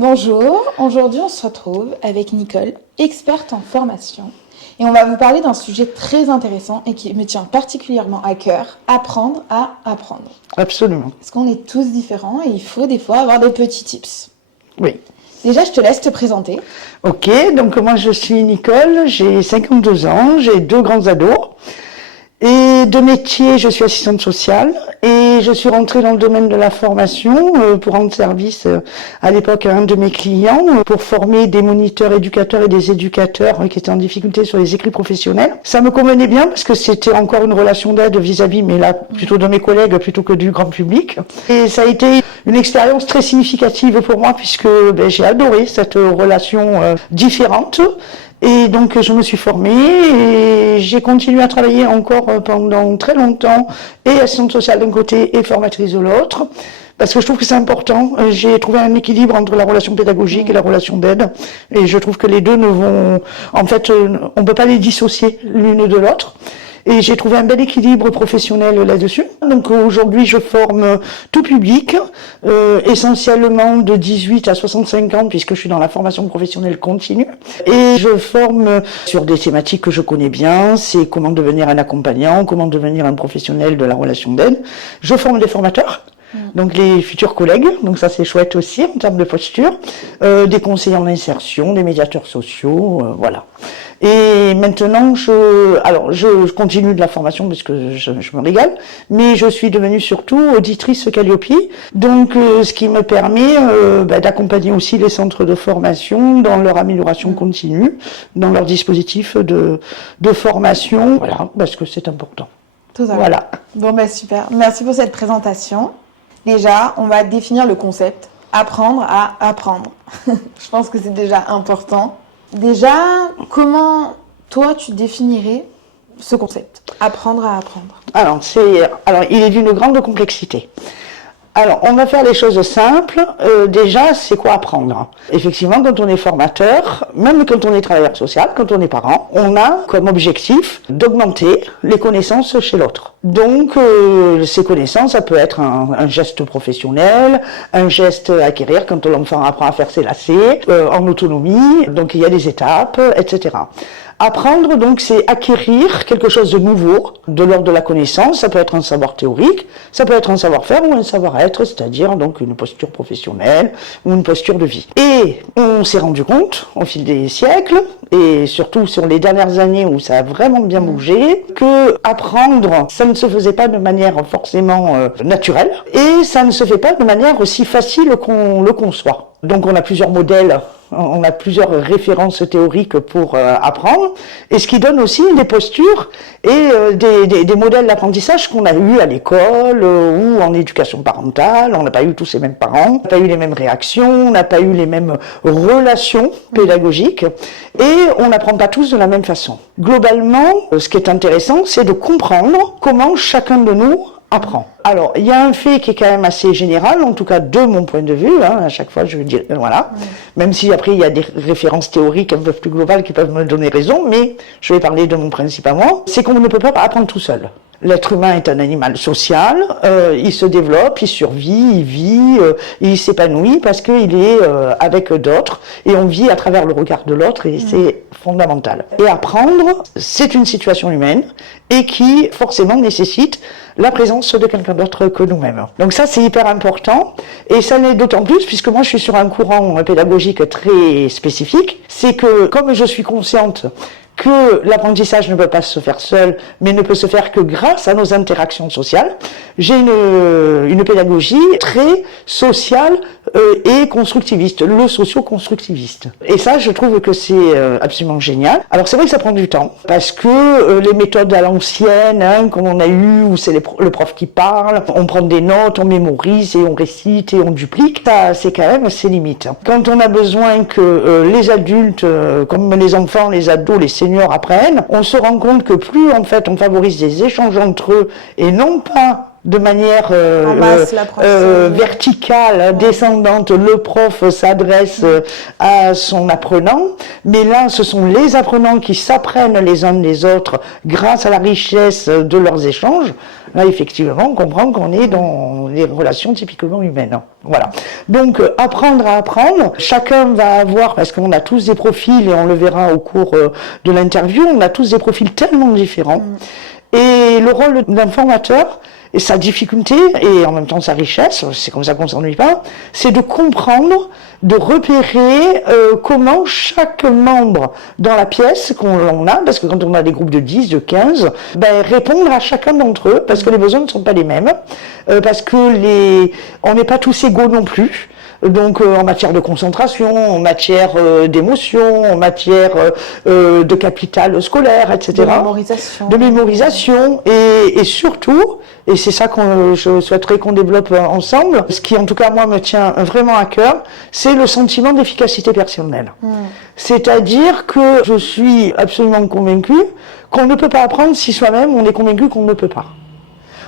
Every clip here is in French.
Bonjour, aujourd'hui on se retrouve avec Nicole, experte en formation. Et on va vous parler d'un sujet très intéressant et qui me tient particulièrement à cœur, apprendre à apprendre. Absolument. Parce qu'on est tous différents et il faut des fois avoir des petits tips. Oui. Déjà, je te laisse te présenter. Ok, donc moi je suis Nicole, j'ai 52 ans, j'ai 2 grands ados. Et de métier, je suis assistante sociale et je suis rentrée dans le domaine de la formation pour rendre service à l'époque à un de mes clients pour former des moniteurs éducateurs et des éducateurs qui étaient en difficulté sur les écrits professionnels. Ça me convenait bien parce que c'était encore une relation d'aide vis-à-vis, mais là plutôt de mes collègues plutôt que du grand public. Et ça a été une expérience très significative pour moi puisque j'ai adoré cette relation différente. Et donc je me suis formée et j'ai continué à travailler encore pendant très longtemps et assistante sociale d'un côté et formatrice de l'autre parce que je trouve que c'est important. J'ai trouvé un équilibre entre la relation pédagogique et la relation d'aide et je trouve que les deux ne vont... En fait, on ne peut pas les dissocier l'une de l'autre. Et j'ai trouvé un bel équilibre professionnel là-dessus. Donc aujourd'hui, je forme tout public, essentiellement de 18 à 65 ans, puisque je suis dans la formation professionnelle continue. Et je forme sur des thématiques que je connais bien, c'est comment devenir un accompagnant, comment devenir un professionnel de la relation d'aide. Je forme des formateurs. Donc les futurs collègues, donc ça c'est chouette aussi en termes de posture, des conseillers en insertion, des médiateurs sociaux, voilà. Et maintenant, je continue de la formation parce que je me régale, mais je suis devenue surtout auditrice Calliope, donc ce qui me permet d'accompagner aussi les centres de formation dans leur amélioration continue, dans leur dispositif de formation, voilà, parce que c'est important. Totalement. Voilà. Bon super, merci pour cette présentation. Déjà, on va définir le concept, apprendre à apprendre. Je pense que c'est déjà important. Déjà, comment toi tu définirais ce concept, apprendre à apprendre? Alors, il est d'une grande complexité. Alors, on va faire les choses simples. Déjà, c'est quoi apprendre? Effectivement, quand on est formateur, même quand on est travailleur social, quand on est parent, on a comme objectif d'augmenter les connaissances chez l'autre. Donc, ces connaissances, ça peut être un geste professionnel, un geste à acquérir quand l'enfant apprend à faire ses lacets, en autonomie. Donc, il y a des étapes, etc. Apprendre, donc, c'est acquérir quelque chose de nouveau, de l'ordre de la connaissance. Ça peut être un savoir théorique, ça peut être un savoir-faire ou un savoir-être, c'est-à-dire donc une posture professionnelle ou une posture de vie. Et on s'est rendu compte, au fil des siècles, et surtout sur les dernières années où ça a vraiment bien bougé, que apprendre, ça ne se faisait pas de manière forcément naturelle, et ça ne se fait pas de manière aussi facile qu'on le conçoit. Donc on a plusieurs modèles, on a plusieurs références théoriques pour apprendre, et ce qui donne aussi des postures et des modèles d'apprentissage qu'on a eu à l'école ou en éducation parentale. On n'a pas eu tous les mêmes parents, on n'a pas eu les mêmes réactions, on n'a pas eu les mêmes relations pédagogiques, et on n'apprend pas tous de la même façon. Globalement, ce qui est intéressant, c'est de comprendre comment chacun de nous apprend. Alors, il y a un fait qui est quand même assez général, en tout cas de mon point de vue, à chaque fois je veux dire, voilà, même si après il y a des références théoriques un peu plus globales qui peuvent me donner raison, mais je vais parler de mon principe à moi, c'est qu'on ne peut pas apprendre tout seul. L'être humain est un animal social, il se développe, il survit, il vit, il s'épanouit parce qu'il est avec d'autres et on vit à travers le regard de l'autre et c'est fondamental. Et apprendre, c'est une situation humaine et qui forcément nécessite la présence de quelqu'un d'autre que nous-mêmes. Donc ça c'est hyper important et ça l'est d'autant plus puisque moi je suis sur un courant pédagogique très spécifique, c'est que comme je suis consciente que l'apprentissage ne peut pas se faire seul, mais ne peut se faire que grâce à nos interactions sociales. J'ai une pédagogie très sociale et constructiviste, le socio-constructiviste. Et ça, je trouve que c'est absolument génial. Alors c'est vrai que ça prend du temps, parce que les méthodes à l'ancienne, comme on a eu, où c'est le prof qui parle, on prend des notes, on mémorise et on récite et on duplique, ça c'est quand même ses limites. Quand on a besoin que les adultes, comme les enfants, les ados, les seniors apprennent, on se rend compte que plus en fait on favorise des échanges entre eux et non pas de manière En masse, l'apprentissage. verticale, descendante. Le prof s'adresse à son apprenant, mais là, ce sont les apprenants qui s'apprennent les uns des autres grâce à la richesse de leurs échanges. Là, effectivement, on comprend qu'on est dans des relations typiquement humaines. Voilà. Donc, apprendre à apprendre. Chacun va avoir, parce qu'on a tous des profils, et on le verra au cours de l'interview, on a tous des profils tellement différents. Et le rôle d'un formateur, et sa difficulté, et en même temps sa richesse, c'est comme ça qu'on s'ennuie pas, c'est de comprendre, de repérer comment chaque membre dans la pièce qu'on a, parce que quand on a des groupes de 10, de 15, ben, répondre à chacun d'entre eux, parce que les besoins ne sont pas les mêmes, parce que on n'est pas tous égaux non plus. Donc en matière de concentration, en matière d'émotion, en matière de capital scolaire, etc. De mémorisation et surtout, et c'est ça que je souhaiterais qu'on développe ensemble, ce qui en tout cas moi me tient vraiment à cœur, c'est le sentiment d'efficacité personnelle. C'est-à-dire que je suis absolument convaincue qu'on ne peut pas apprendre si soi-même on est convaincu qu'on ne peut pas.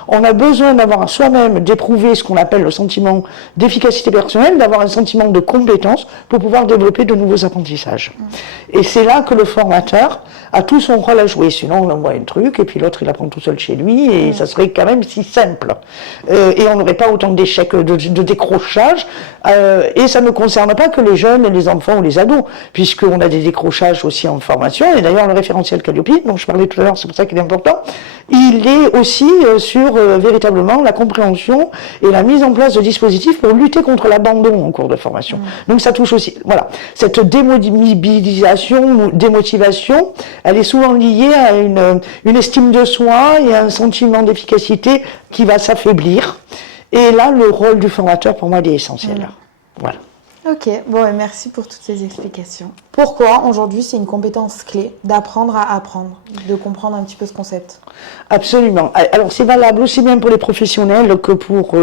On a besoin d'avoir soi-même, d'éprouver ce qu'on appelle le sentiment d'efficacité personnelle, d'avoir un sentiment de compétence pour pouvoir développer de nouveaux apprentissages. Et c'est là que le formateur a tout son rôle à jouer. Sinon, on envoie un truc et puis l'autre, il apprend tout seul chez lui et ça serait quand même si simple. Et on n'aurait pas autant d'échecs, de décrochage. Et ça ne concerne pas que les jeunes, les enfants ou les ados, puisqu'on a des décrochages aussi en formation. Et d'ailleurs, le référentiel Calliope, dont je parlais tout à l'heure, c'est pour ça qu'il est important, il est aussi sur véritablement la compréhension et la mise en place de dispositifs pour lutter contre l'abandon en cours de formation. Donc ça touche aussi, voilà, cette démobilisation, démotivation, elle est souvent liée à une estime de soi et à un sentiment d'efficacité qui va s'affaiblir. Et là, le rôle du formateur, pour moi, il est essentiel. Voilà. Ok, bon, et merci pour toutes ces explications. Pourquoi aujourd'hui c'est une compétence clé d'apprendre à apprendre, de comprendre un petit peu ce concept? Absolument. Alors c'est valable aussi bien pour les professionnels que pour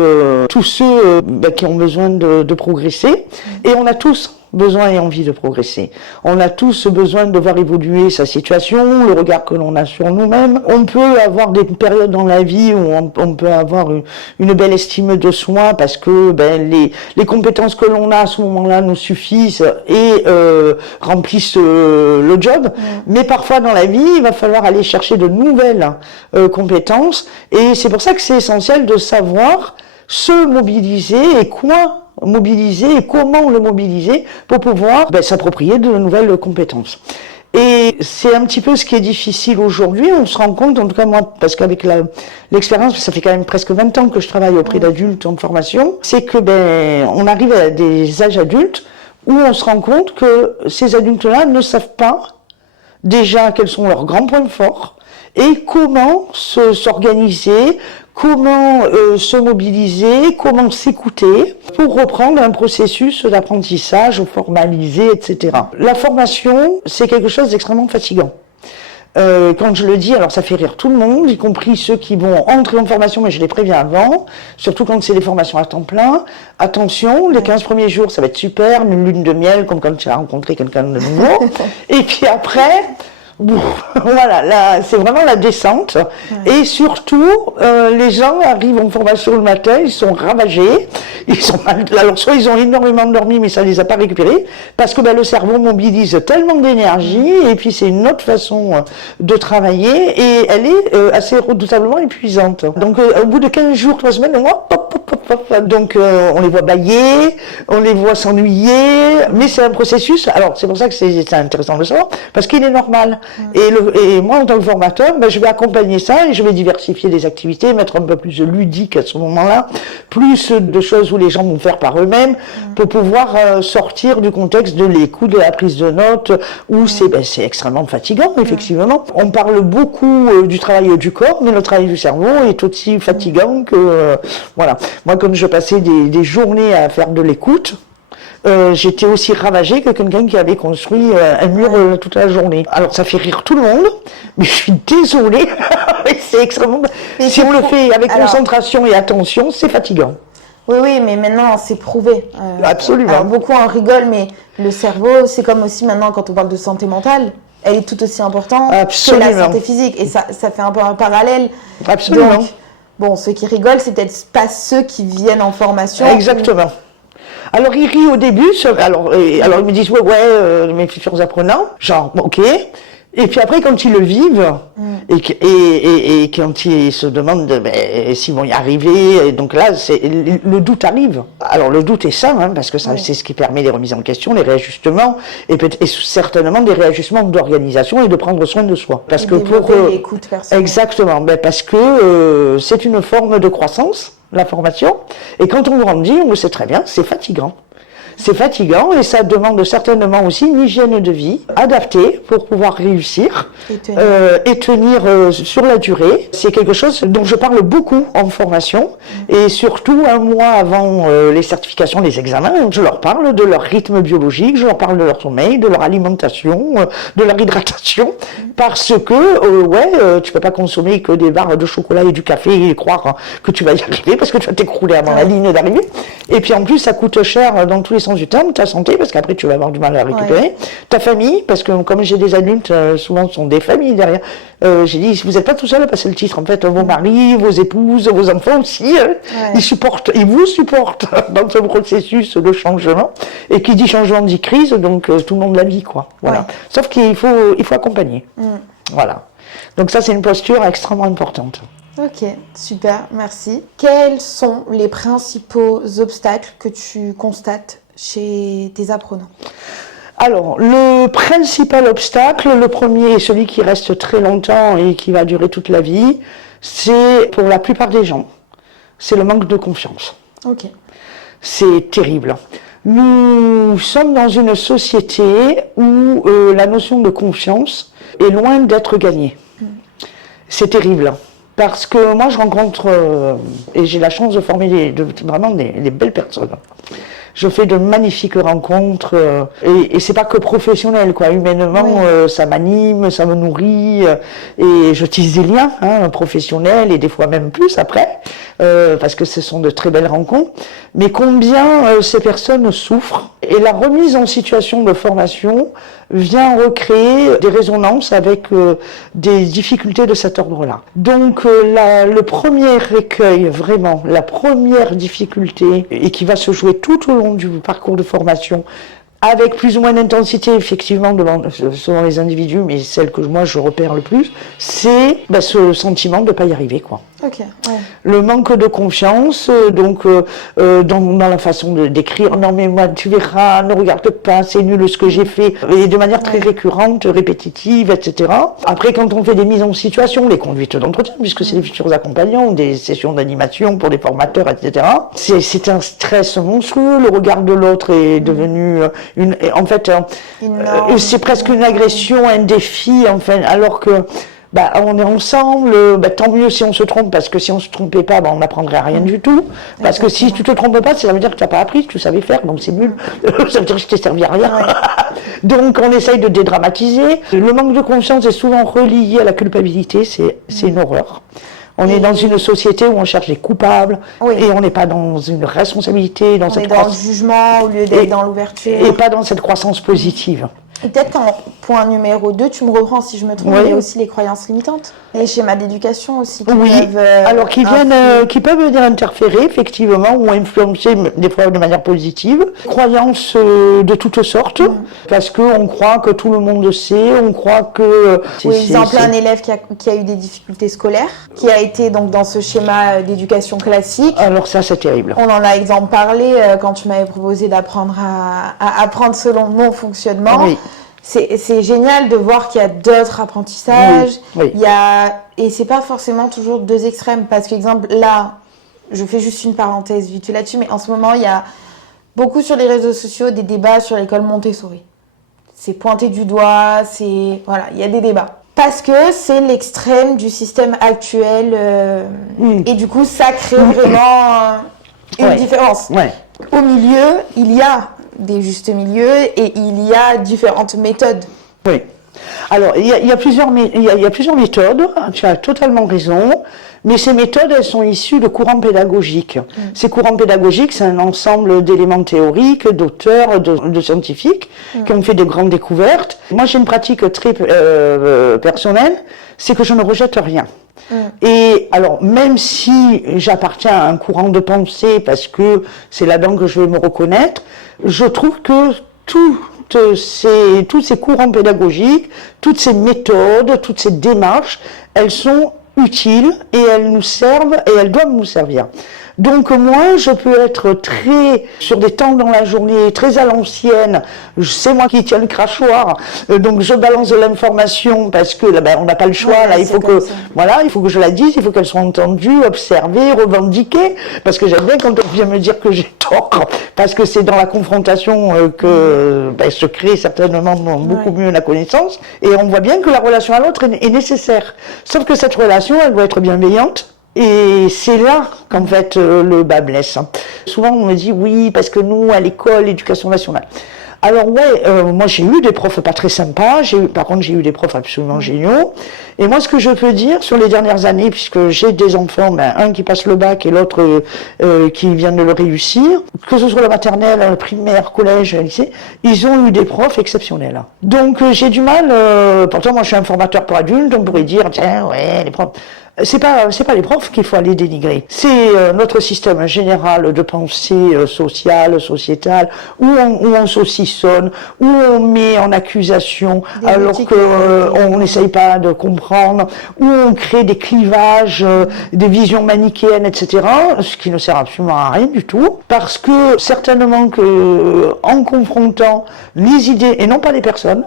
tous ceux qui ont besoin de progresser. Et on a tous besoin et envie de progresser. On a tous besoin de voir évoluer sa situation, le regard que l'on a sur nous-mêmes. On peut avoir des périodes dans la vie où on peut avoir une belle estime de soi parce que les compétences que l'on a à ce moment-là nous suffisent et remplissent le job. Mais parfois dans la vie, il va falloir aller chercher de nouvelles compétences et c'est pour ça que c'est essentiel de savoir se mobiliser et quoi mobiliser et comment le mobiliser pour pouvoir s'approprier de nouvelles compétences. Et c'est un petit peu ce qui est difficile aujourd'hui. On se rend compte, en tout cas moi, parce qu'avec l'expérience, ça fait quand même presque 20 ans que je travaille auprès d'adultes en formation, c'est que on arrive à des âges adultes où on se rend compte que ces adultes-là ne savent pas déjà quels sont leurs grands points forts et comment s'organiser, comment se mobiliser, comment s'écouter pour reprendre un processus d'apprentissage formalisé, etc. La formation, c'est quelque chose d'extrêmement fatigant. Quand je le dis, alors ça fait rire tout le monde, y compris ceux qui vont entrer en formation, mais je les préviens avant, surtout quand c'est des formations à temps plein. Attention, les 15 premiers jours, ça va être super, une lune de miel, comme quand tu as rencontré quelqu'un de nouveau. Et puis après... Voilà, là, c'est vraiment la descente. Et surtout, les gens arrivent en formation le matin, ils sont ravagés, alors soit ils ont énormément dormi, mais ça les a pas récupérés, parce que le cerveau mobilise tellement d'énergie, et puis c'est une autre façon de travailler, et elle est assez redoutablement épuisante. Donc, au bout de 15 jours, 3 semaines, on voit, donc on les voit bâiller, on les voit s'ennuyer, mais c'est un processus. Alors, c'est pour ça que c'est intéressant de le savoir, parce qu'il est normal. Et moi, en tant que formateur, je vais accompagner ça et je vais diversifier les activités, mettre un peu plus de ludique à ce moment-là, plus de choses où les gens vont faire par eux-mêmes pour pouvoir sortir du contexte de l'écoute, de la prise de notes, où c'est extrêmement fatigant, effectivement. On parle beaucoup du travail du corps, mais le travail du cerveau est aussi fatigant que... voilà. Moi, comme je passais des journées à faire de l'écoute, j'étais aussi ravagée que quelqu'un qui avait construit un mur toute la journée. Alors ça fait rire tout le monde, mais je suis désolée, c'est extrêmement... Si on le fait avec concentration et attention, c'est fatigant. Oui, mais maintenant c'est prouvé. Absolument. Alors, beaucoup en rigolent, mais le cerveau, c'est comme aussi maintenant quand on parle de santé mentale, elle est tout aussi importante que la santé physique. Et ça fait un peu un parallèle. Absolument. Donc, Bon, ceux qui rigolent, c'est peut-être pas ceux qui viennent en formation. Exactement. Alors ils rient au début, alors ils me disent mes futurs apprenants, genre ok. Et puis après quand ils le vivent et quand ils se demandent s'ils vont y arriver, et donc là le doute arrive. Alors le doute est sain parce que c'est ce qui permet les remises en question, les réajustements et certainement des réajustements d'organisation et de prendre soin de soi. Parce que l'écoute personnelle. Exactement, parce que c'est une forme de croissance. La formation, et quand on grandit, on le sait très bien, c'est fatigant. C'est fatigant et ça demande certainement aussi une hygiène de vie adaptée pour pouvoir réussir et tenir sur la durée. C'est quelque chose dont je parle beaucoup en formation et surtout un mois avant les certifications, les examens, je leur parle de leur rythme biologique, je leur parle de leur sommeil, de leur alimentation, de leur hydratation, parce que tu peux pas consommer que des barres de chocolat et du café et croire que tu vas y arriver parce que tu vas t'écrouler avant la ligne d'arrivée. Et puis en plus ça coûte cher dans tous les sens du terme, ta santé, parce qu'après tu vas avoir du mal à récupérer, ta famille, parce que comme j'ai des adultes, souvent ce sont des familles derrière, j'ai dit, vous n'êtes pas tout seul à passer le titre, en fait, vos maris, vos épouses, vos enfants aussi, ils vous supportent dans ce processus de changement, et qui dit changement dit crise, donc tout le monde la vit, quoi. Voilà. Sauf qu'il faut accompagner. Voilà. Donc ça, c'est une posture extrêmement importante. Ok, super, merci. Quels sont les principaux obstacles que tu constates chez tes apprenants? Alors, le principal obstacle, le premier et celui qui reste très longtemps et qui va durer toute la vie, c'est pour la plupart des gens, c'est le manque de confiance. Ok. C'est terrible. Nous sommes dans une société où la notion de confiance est loin d'être gagnée. C'est terrible. Parce que moi, je rencontre, et j'ai la chance de former vraiment des belles personnes. Je fais de magnifiques rencontres, et c'est pas que professionnel, quoi. Humainement, ça m'anime, ça me nourrit, et je tisse des liens professionnels, et des fois même plus après, parce que ce sont de très belles rencontres. Mais combien ces personnes souffrent, et la remise en situation de formation vient recréer des résonances avec des difficultés de cet ordre-là. Donc le premier écueil, vraiment, la première difficulté, et qui va se jouer tout au long du parcours de formation, avec plus ou moins d'intensité, effectivement, selon les individus, mais celle que moi je repère le plus, c'est ce sentiment de ne pas y arriver, quoi. Okay, Le manque de confiance, dans la façon d'écrire, non mais moi tu verras, ne regarde pas, c'est nul ce que j'ai fait, et de manière très récurrente, répétitive, etc. Après, quand on fait des mises en situation, les conduites d'entretien, puisque c'est les futurs accompagnants, des sessions d'animation pour les formateurs, etc. C'est un stress monstrueux, le regard de l'autre est devenu c'est presque une agression, un défi, enfin, alors que on est ensemble, tant mieux si on se trompe, parce que si on se trompait pas, on n'apprendrait rien du tout. Parce que si tu te trompes pas, ça veut dire que tu n'as pas appris, que tu savais faire, donc c'est nul. Ça veut dire que je t'ai servi à rien. Donc on essaye de dédramatiser. Le manque de confiance est souvent relié à la culpabilité, c'est une horreur. On est dans une société où on cherche des coupables, et on n'est pas dans une responsabilité, dans le jugement au lieu d'être dans l'ouverture. Et pas dans cette croissance positive. Et peut-être qu'en point numéro 2, tu me reprends si je me trompe, il y a aussi les croyances limitantes. Les schémas d'éducation aussi qui peuvent... qui peuvent venir interférer, effectivement, ou influencer des fois de manière positive. Croyances de toutes sortes, parce qu'on croit que tout le monde sait, on croit que... exemple, un élève qui a eu des difficultés scolaires, qui a été donc dans ce schéma d'éducation classique. Alors ça, c'est terrible. On en a exemple parlé quand tu m'avais proposé d'apprendre à apprendre selon mon fonctionnement. Oui. C'est génial de voir qu'il y a d'autres apprentissages. Et c'est pas forcément toujours deux extrêmes. Parce qu'exemple, là, je fais juste une parenthèse vite là-dessus, mais en ce moment, il y a beaucoup sur les réseaux sociaux des débats sur l'école Montessori. C'est pointé du doigt, il y a des débats. Parce que c'est l'extrême du système actuel. Et du coup, ça crée vraiment une différence. Au milieu, il y a des justes milieux et il y a différentes méthodes. Oui. Alors, il y a plusieurs méthodes, tu as totalement raison, mais ces méthodes, elles sont issues de courants pédagogiques. Ces courants pédagogiques, c'est un ensemble d'éléments théoriques, d'auteurs, de scientifiques, qui ont fait de grandes découvertes. Moi, j'ai une pratique très personnelle, c'est que je ne rejette rien. Et alors, même si j'appartiens à un courant de pensée, parce que c'est là-dedans que je vais me reconnaître, je trouve que tous ces courants pédagogiques, toutes ces méthodes, toutes ces démarches, elles sont utiles et elles nous servent et elles doivent nous servir. Donc moi, je peux être très, sur des temps dans la journée, très à l'ancienne, c'est moi qui tiens le crachoir, donc je balance de l'information parce que là, on n'a pas le choix, là, il faut que je la dise, il faut qu'elle soit entendue, observée, revendiquée, parce que j'aime bien quand on vient me dire que j'ai tort, parce que c'est dans la confrontation que se crée certainement beaucoup mieux la connaissance, et on voit bien que la relation à l'autre est nécessaire. Sauf que cette relation, elle doit être bienveillante. Et c'est là qu'en fait le bas blesse. Souvent on me dit oui parce que nous à l'école, l'éducation nationale. Alors moi j'ai eu des profs pas très sympas, par contre j'ai eu des profs absolument géniaux. Et moi ce que je peux dire sur les dernières années, puisque j'ai des enfants, un qui passe le bac et l'autre qui vient de le réussir, que ce soit la maternelle, la primaire, collège, lycée, ils ont eu des profs exceptionnels. Donc j'ai du mal, pourtant moi je suis un formateur pour adultes, on pourrait dire tiens ouais les profs. C'est pas les profs qu'il faut aller dénigrer. C'est notre système général de pensée sociale, sociétale, où on saucissonne, où on met en accusation alors qu'on n'essaye pas de comprendre, où on crée des clivages, des visions manichéennes, etc. Ce qui ne sert absolument à rien du tout, parce que certainement que en confrontant les idées et non pas les personnes.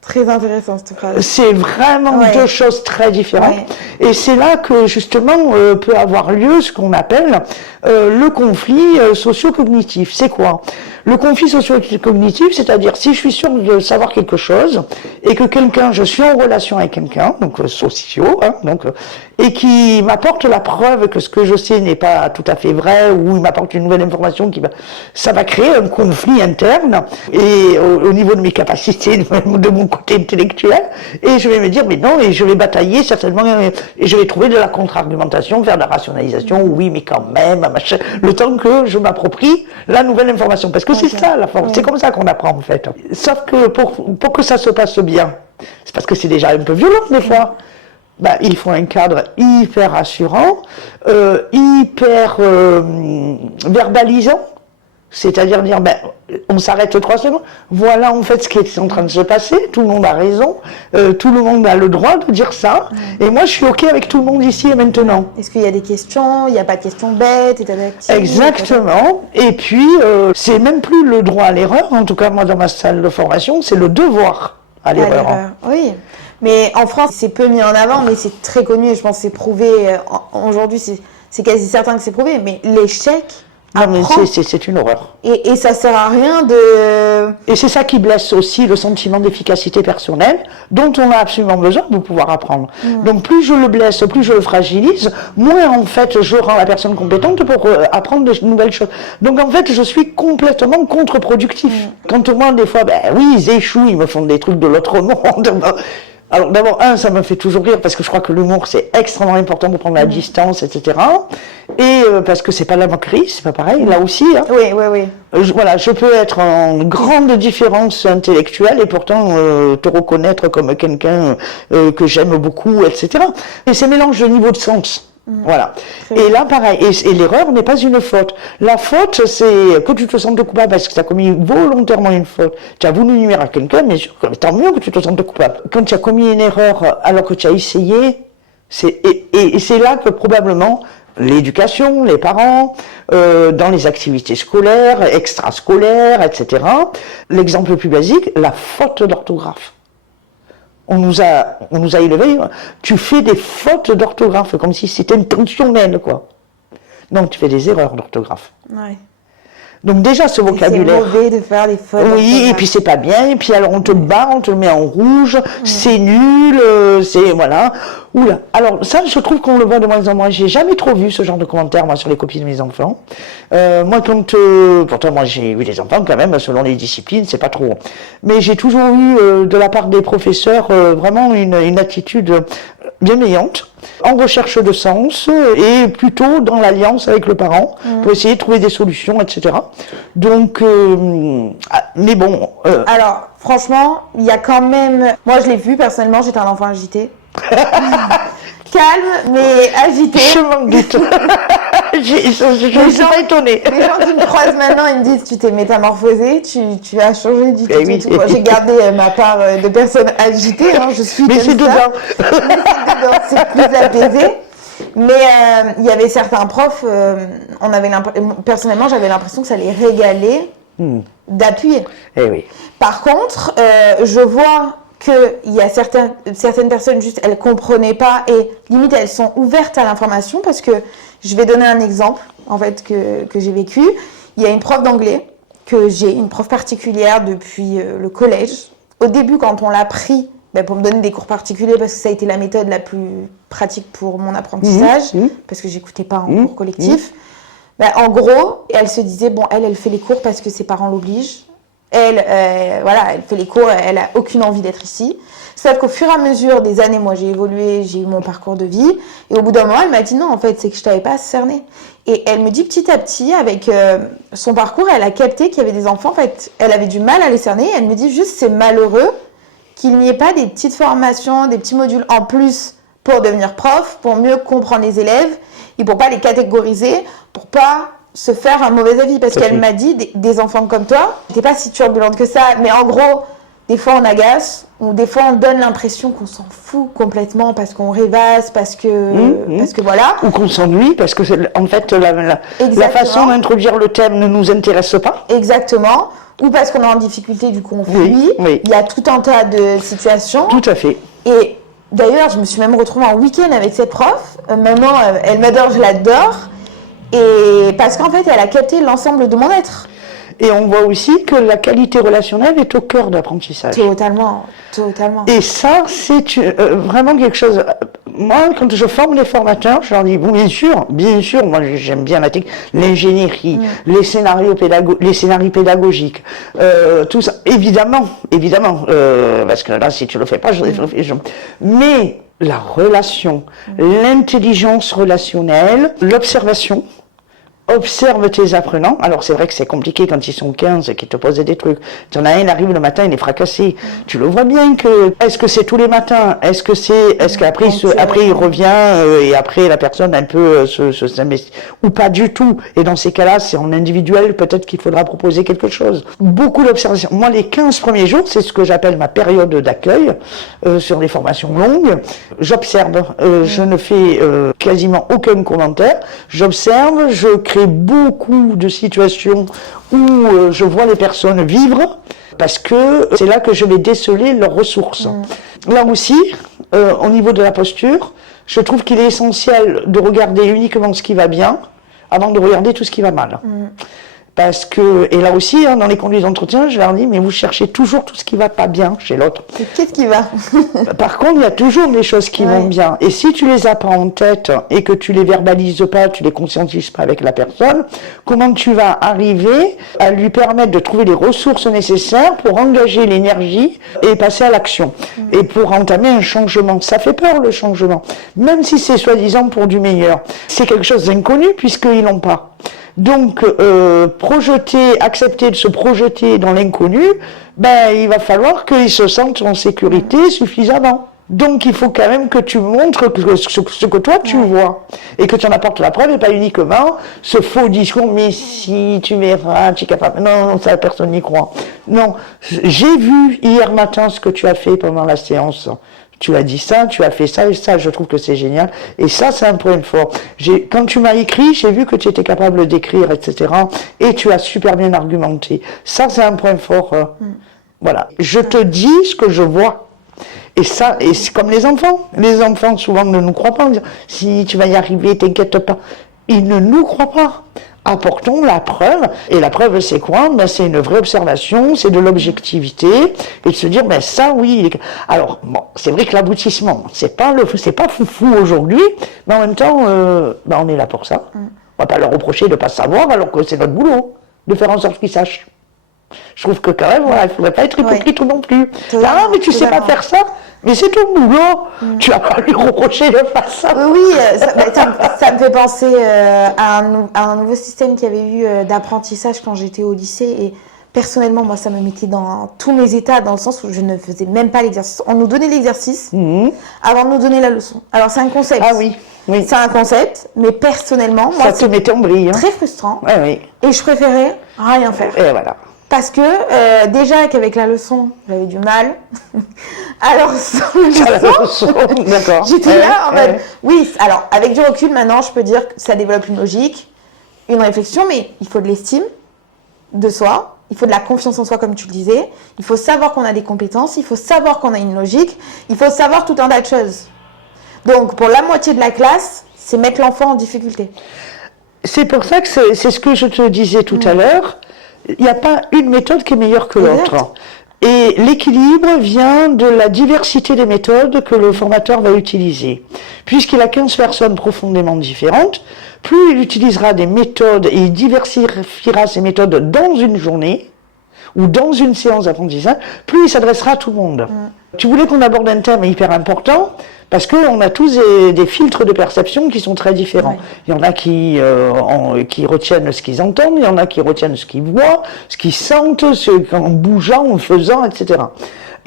Très intéressant cette phrase. C'est vraiment deux choses très différentes. Et c'est là que justement peut avoir lieu ce qu'on appelle le conflit socio-cognitif. C'est quoi? Le conflit socio-cognitif, c'est-à-dire si je suis sûr de savoir quelque chose et que je suis en relation avec quelqu'un, donc et qui m'apporte la preuve que ce que je sais n'est pas tout à fait vrai, ou il m'apporte une nouvelle information ça va créer un conflit interne et au niveau de mes capacités, de mon côté intellectuel, et je vais me dire mais non, et je vais batailler certainement, et je vais trouver de la contre-argumentation, faire de la rationalisation, oui mais quand même, machin, le temps que je m'approprie la nouvelle information, parce que c'est ça la force, c'est comme ça qu'on apprend en fait. Sauf que pour que ça se passe bien, c'est parce que c'est déjà un peu violent des fois. Il faut un cadre hyper rassurant, hyper verbalisant, c'est-à-dire dire, on s'arrête 3 secondes, voilà en fait ce qui est en train de se passer, tout le monde a raison, tout le monde a le droit de dire ça, et moi je suis ok avec tout le monde ici et maintenant. Est-ce qu'il y a des questions, il n'y a pas de questions bêtes, Exactement, et puis c'est même plus le droit à l'erreur, en tout cas moi dans ma salle de formation, c'est le devoir à l'erreur. Oui. Mais en France, c'est peu mis en avant, mais c'est très connu et je pense que c'est prouvé. Aujourd'hui, c'est quasi certain que c'est prouvé. Mais l'échec, c'est une horreur. Et ça sert à rien de... Et c'est ça qui blesse aussi le sentiment d'efficacité personnelle, dont on a absolument besoin de pouvoir apprendre. Donc plus je le blesse, plus je le fragilise, moins en fait je rends la personne compétente pour apprendre de nouvelles choses. Donc en fait je suis complètement contre-productif. Quand moi des fois, ils échouent, ils me font des trucs de l'autre monde. Alors d'abord, ça me fait toujours rire parce que je crois que l'humour c'est extrêmement important pour prendre la distance, etc. Et parce que c'est pas la moquerie, c'est pas pareil, là aussi. Oui. Je peux être en grande différence intellectuelle et pourtant te reconnaître comme quelqu'un que j'aime beaucoup, etc. Et c'est mélange de niveau de sens. Voilà. Et là, pareil. Et l'erreur n'est pas une faute. La faute, c'est que tu te sentes coupable parce que tu as commis volontairement une faute. Tu as voulu nuire à quelqu'un, mais tant mieux que tu te sentes coupable. Quand tu as commis une erreur alors que tu as essayé, et c'est là que probablement l'éducation, les parents, dans les activités scolaires, extrascolaires, etc. L'exemple le plus basique, la faute d'orthographe. On nous a élevés, tu fais des fautes d'orthographe, comme si c'était intentionnel, quoi. Non, tu fais des erreurs d'orthographe. Donc déjà ce vocabulaire. C'est mauvais de faire des fautes. Oui, et puis c'est pas bien, et puis alors on te bat, on te le met en rouge, c'est nul, c'est voilà. Oula. Alors ça, je trouve qu'on le voit de moins en moins. J'ai jamais trop vu ce genre de commentaires moi sur les copies de mes enfants. Moi pourtant moi j'ai eu des enfants quand même selon les disciplines, c'est pas trop. Mais j'ai toujours eu de la part des professeurs vraiment une attitude bienveillante, en recherche de sens et plutôt dans l'alliance avec le parent pour essayer de trouver des solutions, etc. Donc, mais bon. Alors, franchement, il y a quand même. Moi, je l'ai vu personnellement, j'étais un enfant agité. Calme, mais agité. Je m'en doute. Je ne suis pas étonnée. Les gens qui me croisent maintenant, ils me disent tu t'es métamorphosée, tu as changé du tout. Oui. Tout. Moi, j'ai gardé ma part de personne agitée. Hein, je suis mais comme c'est ça. dedans. C'est plus apaisé. Mais il y avait certains profs, personnellement, j'avais l'impression que ça les régalait d'appuyer. Eh oui. Par contre, je vois qu'il y a certaines personnes, juste, elles comprenaient pas et limite, elles sont ouvertes à l'information parce que je vais donner un exemple, en fait, que j'ai vécu. Il y a une prof d'anglais une prof particulière depuis le collège. Au début, quand on l'a pris, pour me donner des cours particuliers parce que ça a été la méthode la plus pratique pour mon apprentissage, parce que j'écoutais pas en cours collectif. En gros, elle se disait, bon, elle fait les cours parce que ses parents l'obligent. Elle fait les cours, elle a aucune envie d'être ici. Sauf qu'au fur et à mesure des années, moi j'ai évolué, j'ai eu mon parcours de vie. Et au bout d'un moment, elle m'a dit non, en fait, c'est que je t'avais pas cerné. Et elle me dit petit à petit, avec son parcours, elle a capté qu'il y avait des enfants, en fait, elle avait du mal à les cerner. Elle me dit juste, c'est malheureux qu'il n'y ait pas des petites formations, des petits modules en plus pour devenir prof, pour mieux comprendre les élèves et pour pas les catégoriser, pour pas se faire un mauvais avis. Parce qu'elle m'a dit, des enfants comme toi, t'es pas si turbulente que ça, mais en gros, des fois on agace, ou des fois on donne l'impression qu'on s'en fout complètement parce qu'on rêvasse, parce que voilà. Ou qu'on s'ennuie parce que en fait la façon d'introduire le thème ne nous intéresse pas. Exactement. Ou parce qu'on est en difficulté, du coup on fuit. Oui. Il y a tout un tas de situations. Tout à fait. Et d'ailleurs, je me suis même retrouvée en week-end avec cette prof. Maman, elle m'adore, je l'adore. Et parce qu'en fait, elle a capté l'ensemble de mon être. Et on voit aussi que la qualité relationnelle est au cœur de l'apprentissage. Totalement. Et ça, c'est vraiment quelque chose. Moi, quand je forme les formateurs, je leur dis, bon, bien sûr, moi j'aime bien la technique, l'ingénierie, les scénarios pédagogiques, tout ça, évidemment, parce que là, si tu le fais pas, je le fais. Mais la relation, l'intelligence relationnelle, l'observation. Observe tes apprenants. Alors c'est vrai que c'est compliqué quand ils sont 15 et qu'ils te posent des trucs. Tu en as un, il arrive le matin, il est fracassé. Tu le vois bien que, est-ce que c'est tous les matins? Est-ce qu'après il revient et après la personne un peu s'investit? Ou pas du tout. Et dans ces cas-là, c'est en individuel, peut-être qu'il faudra proposer quelque chose. Beaucoup d'observation. Moi, les 15 premiers jours, c'est ce que j'appelle ma période d'accueil sur les formations longues. J'observe. Je ne fais quasiment aucun commentaire. J'observe, je crée beaucoup de situations où je vois les personnes vivre parce que c'est là que je vais déceler leurs ressources. Là aussi, au niveau de la posture, je trouve qu'il est essentiel de regarder uniquement ce qui va bien avant de regarder tout ce qui va mal. Parce que, et là aussi, dans les conduites d'entretien, je leur dis, mais vous cherchez toujours tout ce qui va pas bien chez l'autre. Qu'est-ce qui va? Par contre, il y a toujours des choses qui vont bien. Et si tu les as pas en tête et que tu les verbalises pas, tu les conscientises pas avec la personne, comment tu vas arriver à lui permettre de trouver les ressources nécessaires pour engager l'énergie et passer à l'action et pour entamer un changement? Ça fait peur, le changement. Même si c'est soi-disant pour du meilleur. C'est quelque chose d'inconnu puisqu'ils l'ont pas. Donc, accepter de se projeter dans l'inconnu, il va falloir qu'ils se sentent en sécurité suffisamment. Donc, il faut quand même que tu montres ce que toi tu vois et que tu en apportes la preuve et pas uniquement ce faux discours, mais si tu verras, tu es capable. Non, ça, personne n'y croit. Non, j'ai vu hier matin ce que tu as fait pendant la séance. Tu as dit ça, tu as fait ça et ça, je trouve que c'est génial. Et ça, c'est un point fort. Quand tu m'as écrit, j'ai vu que tu étais capable d'écrire, etc. Et tu as super bien argumenté. Ça, c'est un point fort. Voilà. Je te dis ce que je vois. Et ça, et c'est comme les enfants. Les enfants, souvent, ne nous croient pas. Si tu vas y arriver, t'inquiète pas. Ils ne nous croient pas. Apportons la preuve. Et la preuve, c'est quoi? Ben, c'est une vraie observation, c'est de l'objectivité, et de se dire, ben ça, oui. Alors, bon, c'est vrai que l'aboutissement, c'est pas foufou aujourd'hui, mais en même temps, ben, on est là pour ça. On va pas leur reprocher de ne pas savoir, alors que c'est notre boulot, de faire en sorte qu'ils sachent. Je trouve que quand même, voilà, il ne faudrait pas être hypocrite non plus. Ah, mais tu sais pas faire ça, mais c'est ton boulot. Tu vas pas lui reprocher de faire ça. Oui, ça me fait penser à un nouveau système qu'il y avait eu d'apprentissage quand j'étais au lycée. Et personnellement, moi, ça me mettait dans tous mes états, dans le sens où je ne faisais même pas l'exercice. On nous donnait l'exercice avant de nous donner la leçon. Alors, c'est un concept. Ah oui. Oui. C'est un concept, mais personnellement, moi, ça te mettait en brille. Très frustrant. Ouais, oui. Et je préférais rien faire. Et voilà. Parce que déjà qu'avec la leçon, j'avais du mal. Alors, sans la leçon, d'accord. J'étais là en mode, oui, alors avec du recul maintenant, je peux dire que ça développe une logique, une réflexion, mais il faut de l'estime de soi, il faut de la confiance en soi, comme tu le disais, il faut savoir qu'on a des compétences, il faut savoir qu'on a une logique, il faut savoir tout un tas de choses. Donc, pour la moitié de la classe, c'est mettre l'enfant en difficulté. C'est pour ça que c'est ce que je te disais tout à l'heure. Il n'y a pas une méthode qui est meilleure que l'autre. Et l'équilibre vient de la diversité des méthodes que le formateur va utiliser. Puisqu'il a 15 personnes profondément différentes, plus il utilisera des méthodes et il diversifiera ces méthodes dans une journée ou dans une séance d'apprentissage, plus il s'adressera à tout le monde. Tu voulais qu'on aborde un thème hyper important, parce qu'on a tous des filtres de perception qui sont très différents. Ouais. Il y en a qui retiennent ce qu'ils entendent, il y en a qui retiennent ce qu'ils voient, ce qu'ils sentent, en bougeant, en faisant, etc.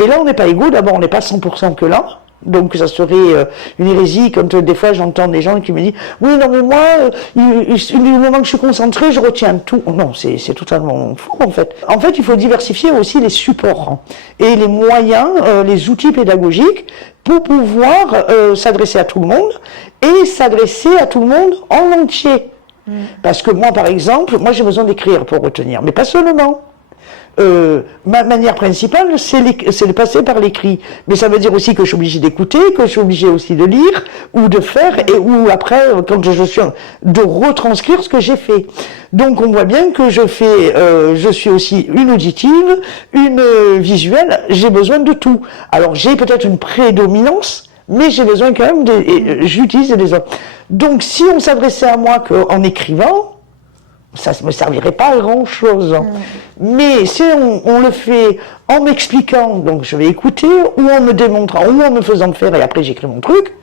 Et là, on n'est pas égaux. D'abord, on n'est pas 100% que là. Donc ça serait une hérésie, comme des fois j'entends des gens qui me disent « Oui, non mais moi, du moment que je suis concentré, je retiens tout. » Non, c'est totalement faux en fait. En fait, il faut diversifier aussi les supports et les moyens, les outils pédagogiques pour pouvoir s'adresser à tout le monde et s'adresser à tout le monde en entier. Parce que moi, par exemple, moi j'ai besoin d'écrire pour retenir, mais pas seulement. Ma manière principale, c'est de passer par l'écrit. Mais ça veut dire aussi que je suis obligée d'écouter, que je suis obligée aussi de lire, ou de faire, ou après, quand je suis, de retranscrire ce que j'ai fait. Donc on voit bien que je suis aussi une auditive, une visuelle, j'ai besoin de tout. Alors j'ai peut-être une prédominance, mais j'ai besoin quand même j'utilise les autres. Donc si on s'adressait à moi qu'en écrivant, ça ne me servirait pas à grand-chose. Mais si on le fait en m'expliquant, donc je vais écouter, ou en me démontrant, ou en me faisant faire, et après j'écris mon truc,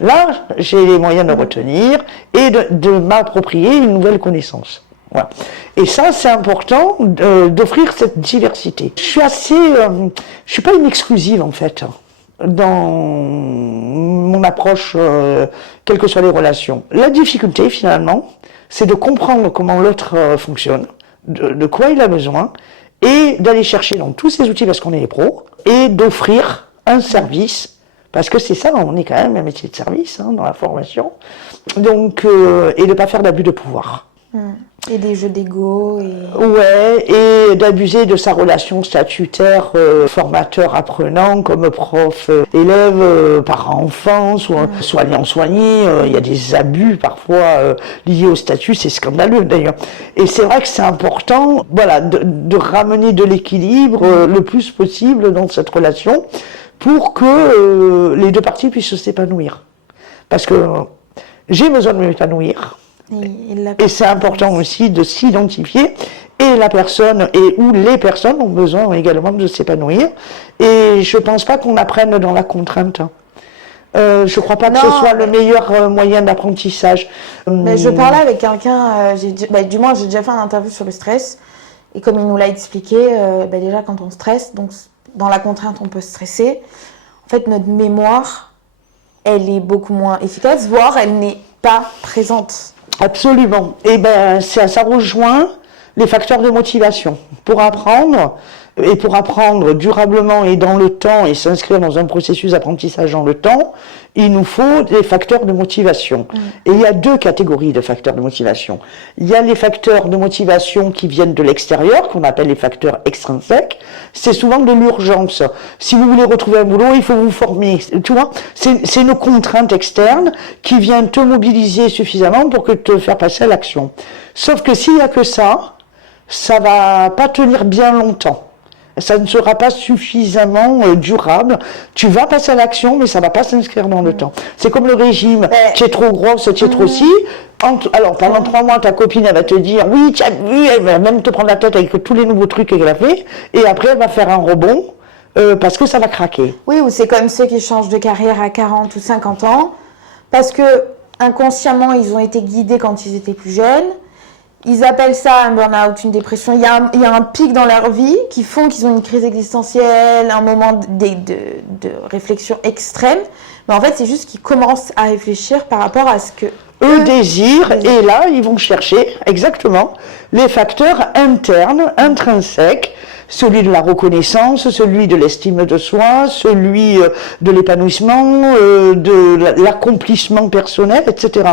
là, j'ai les moyens de retenir et de m'approprier une nouvelle connaissance. Voilà. Et ça, c'est important d'offrir cette diversité. Je suis pas une exclusive, en fait, dans mon approche, quelles que soient les relations. La difficulté, finalement, c'est de comprendre comment l'autre fonctionne, de quoi il a besoin, et d'aller chercher dans tous ces outils, parce qu'on est les pros, et d'offrir un service, parce que c'est ça, on est quand même un métier de service dans la formation, donc, et de ne pas faire d'abus de pouvoir. Et des jeux d'ego. Ouais, et d'abuser de sa relation statutaire formateur-apprenant, comme prof-élève, parent-enfant, soit soignant-soigné. Il y a des abus parfois liés au statut, c'est scandaleux d'ailleurs. Et c'est vrai que c'est important, voilà, de ramener de l'équilibre le plus possible dans cette relation pour que les deux parties puissent s'épanouir. Parce que j'ai besoin de m'épanouir. Et c'est important aussi de s'identifier, et la personne ou les personnes ont besoin également de s'épanouir. Et je ne pense pas qu'on apprenne dans la contrainte. Je ne crois pas que ce soit le meilleur moyen d'apprentissage. Mais je parlais avec quelqu'un, du moins j'ai déjà fait une interview sur le stress, et comme il nous l'a expliqué, déjà quand on stresse, donc dans la contrainte on peut stresser, en fait notre mémoire, elle est beaucoup moins efficace, voire elle n'est pas présente. Absolument. Et ça rejoint les facteurs de motivation. Pour apprendre, Et pour apprendre durablement et dans le temps et s'inscrire dans un processus d'apprentissage dans le temps, il nous faut des facteurs de motivation. Et il y a 2 catégories de facteurs de motivation. Il y a les facteurs de motivation qui viennent de l'extérieur, qu'on appelle les facteurs extrinsèques. C'est souvent de l'urgence. Si vous voulez retrouver un boulot, il faut vous former. Tu vois, c'est une contrainte externe qui vient te mobiliser suffisamment pour que te faire passer à l'action. Sauf que s'il n'y a que ça va pas tenir bien longtemps. Ça ne sera pas suffisamment durable. Tu vas passer à l'action, mais ça va pas s'inscrire dans le temps. C'est comme le régime. Tu es trop grosse, tu es trop si. Alors, pendant 3 mois, ta copine, elle va te dire, oui, tu as vu, elle va même te prendre la tête avec tous les nouveaux trucs qu'elle a fait. Et après, elle va faire un rebond, parce que ça va craquer. Oui, ou c'est comme ceux qui changent de carrière à 40 ou 50 ans, parce que inconsciemment, ils ont été guidés quand ils étaient plus jeunes. Ils appellent ça un burn-out, une dépression. Il y a un pic dans leur vie qui font qu'ils ont une crise existentielle, un moment de réflexion extrême. Mais en fait, c'est juste qu'ils commencent à réfléchir par rapport à ce que eux désirent. Et là, ils vont chercher exactement les facteurs internes, intrinsèques, celui de la reconnaissance, celui de l'estime de soi, celui de l'épanouissement, de l'accomplissement personnel, etc.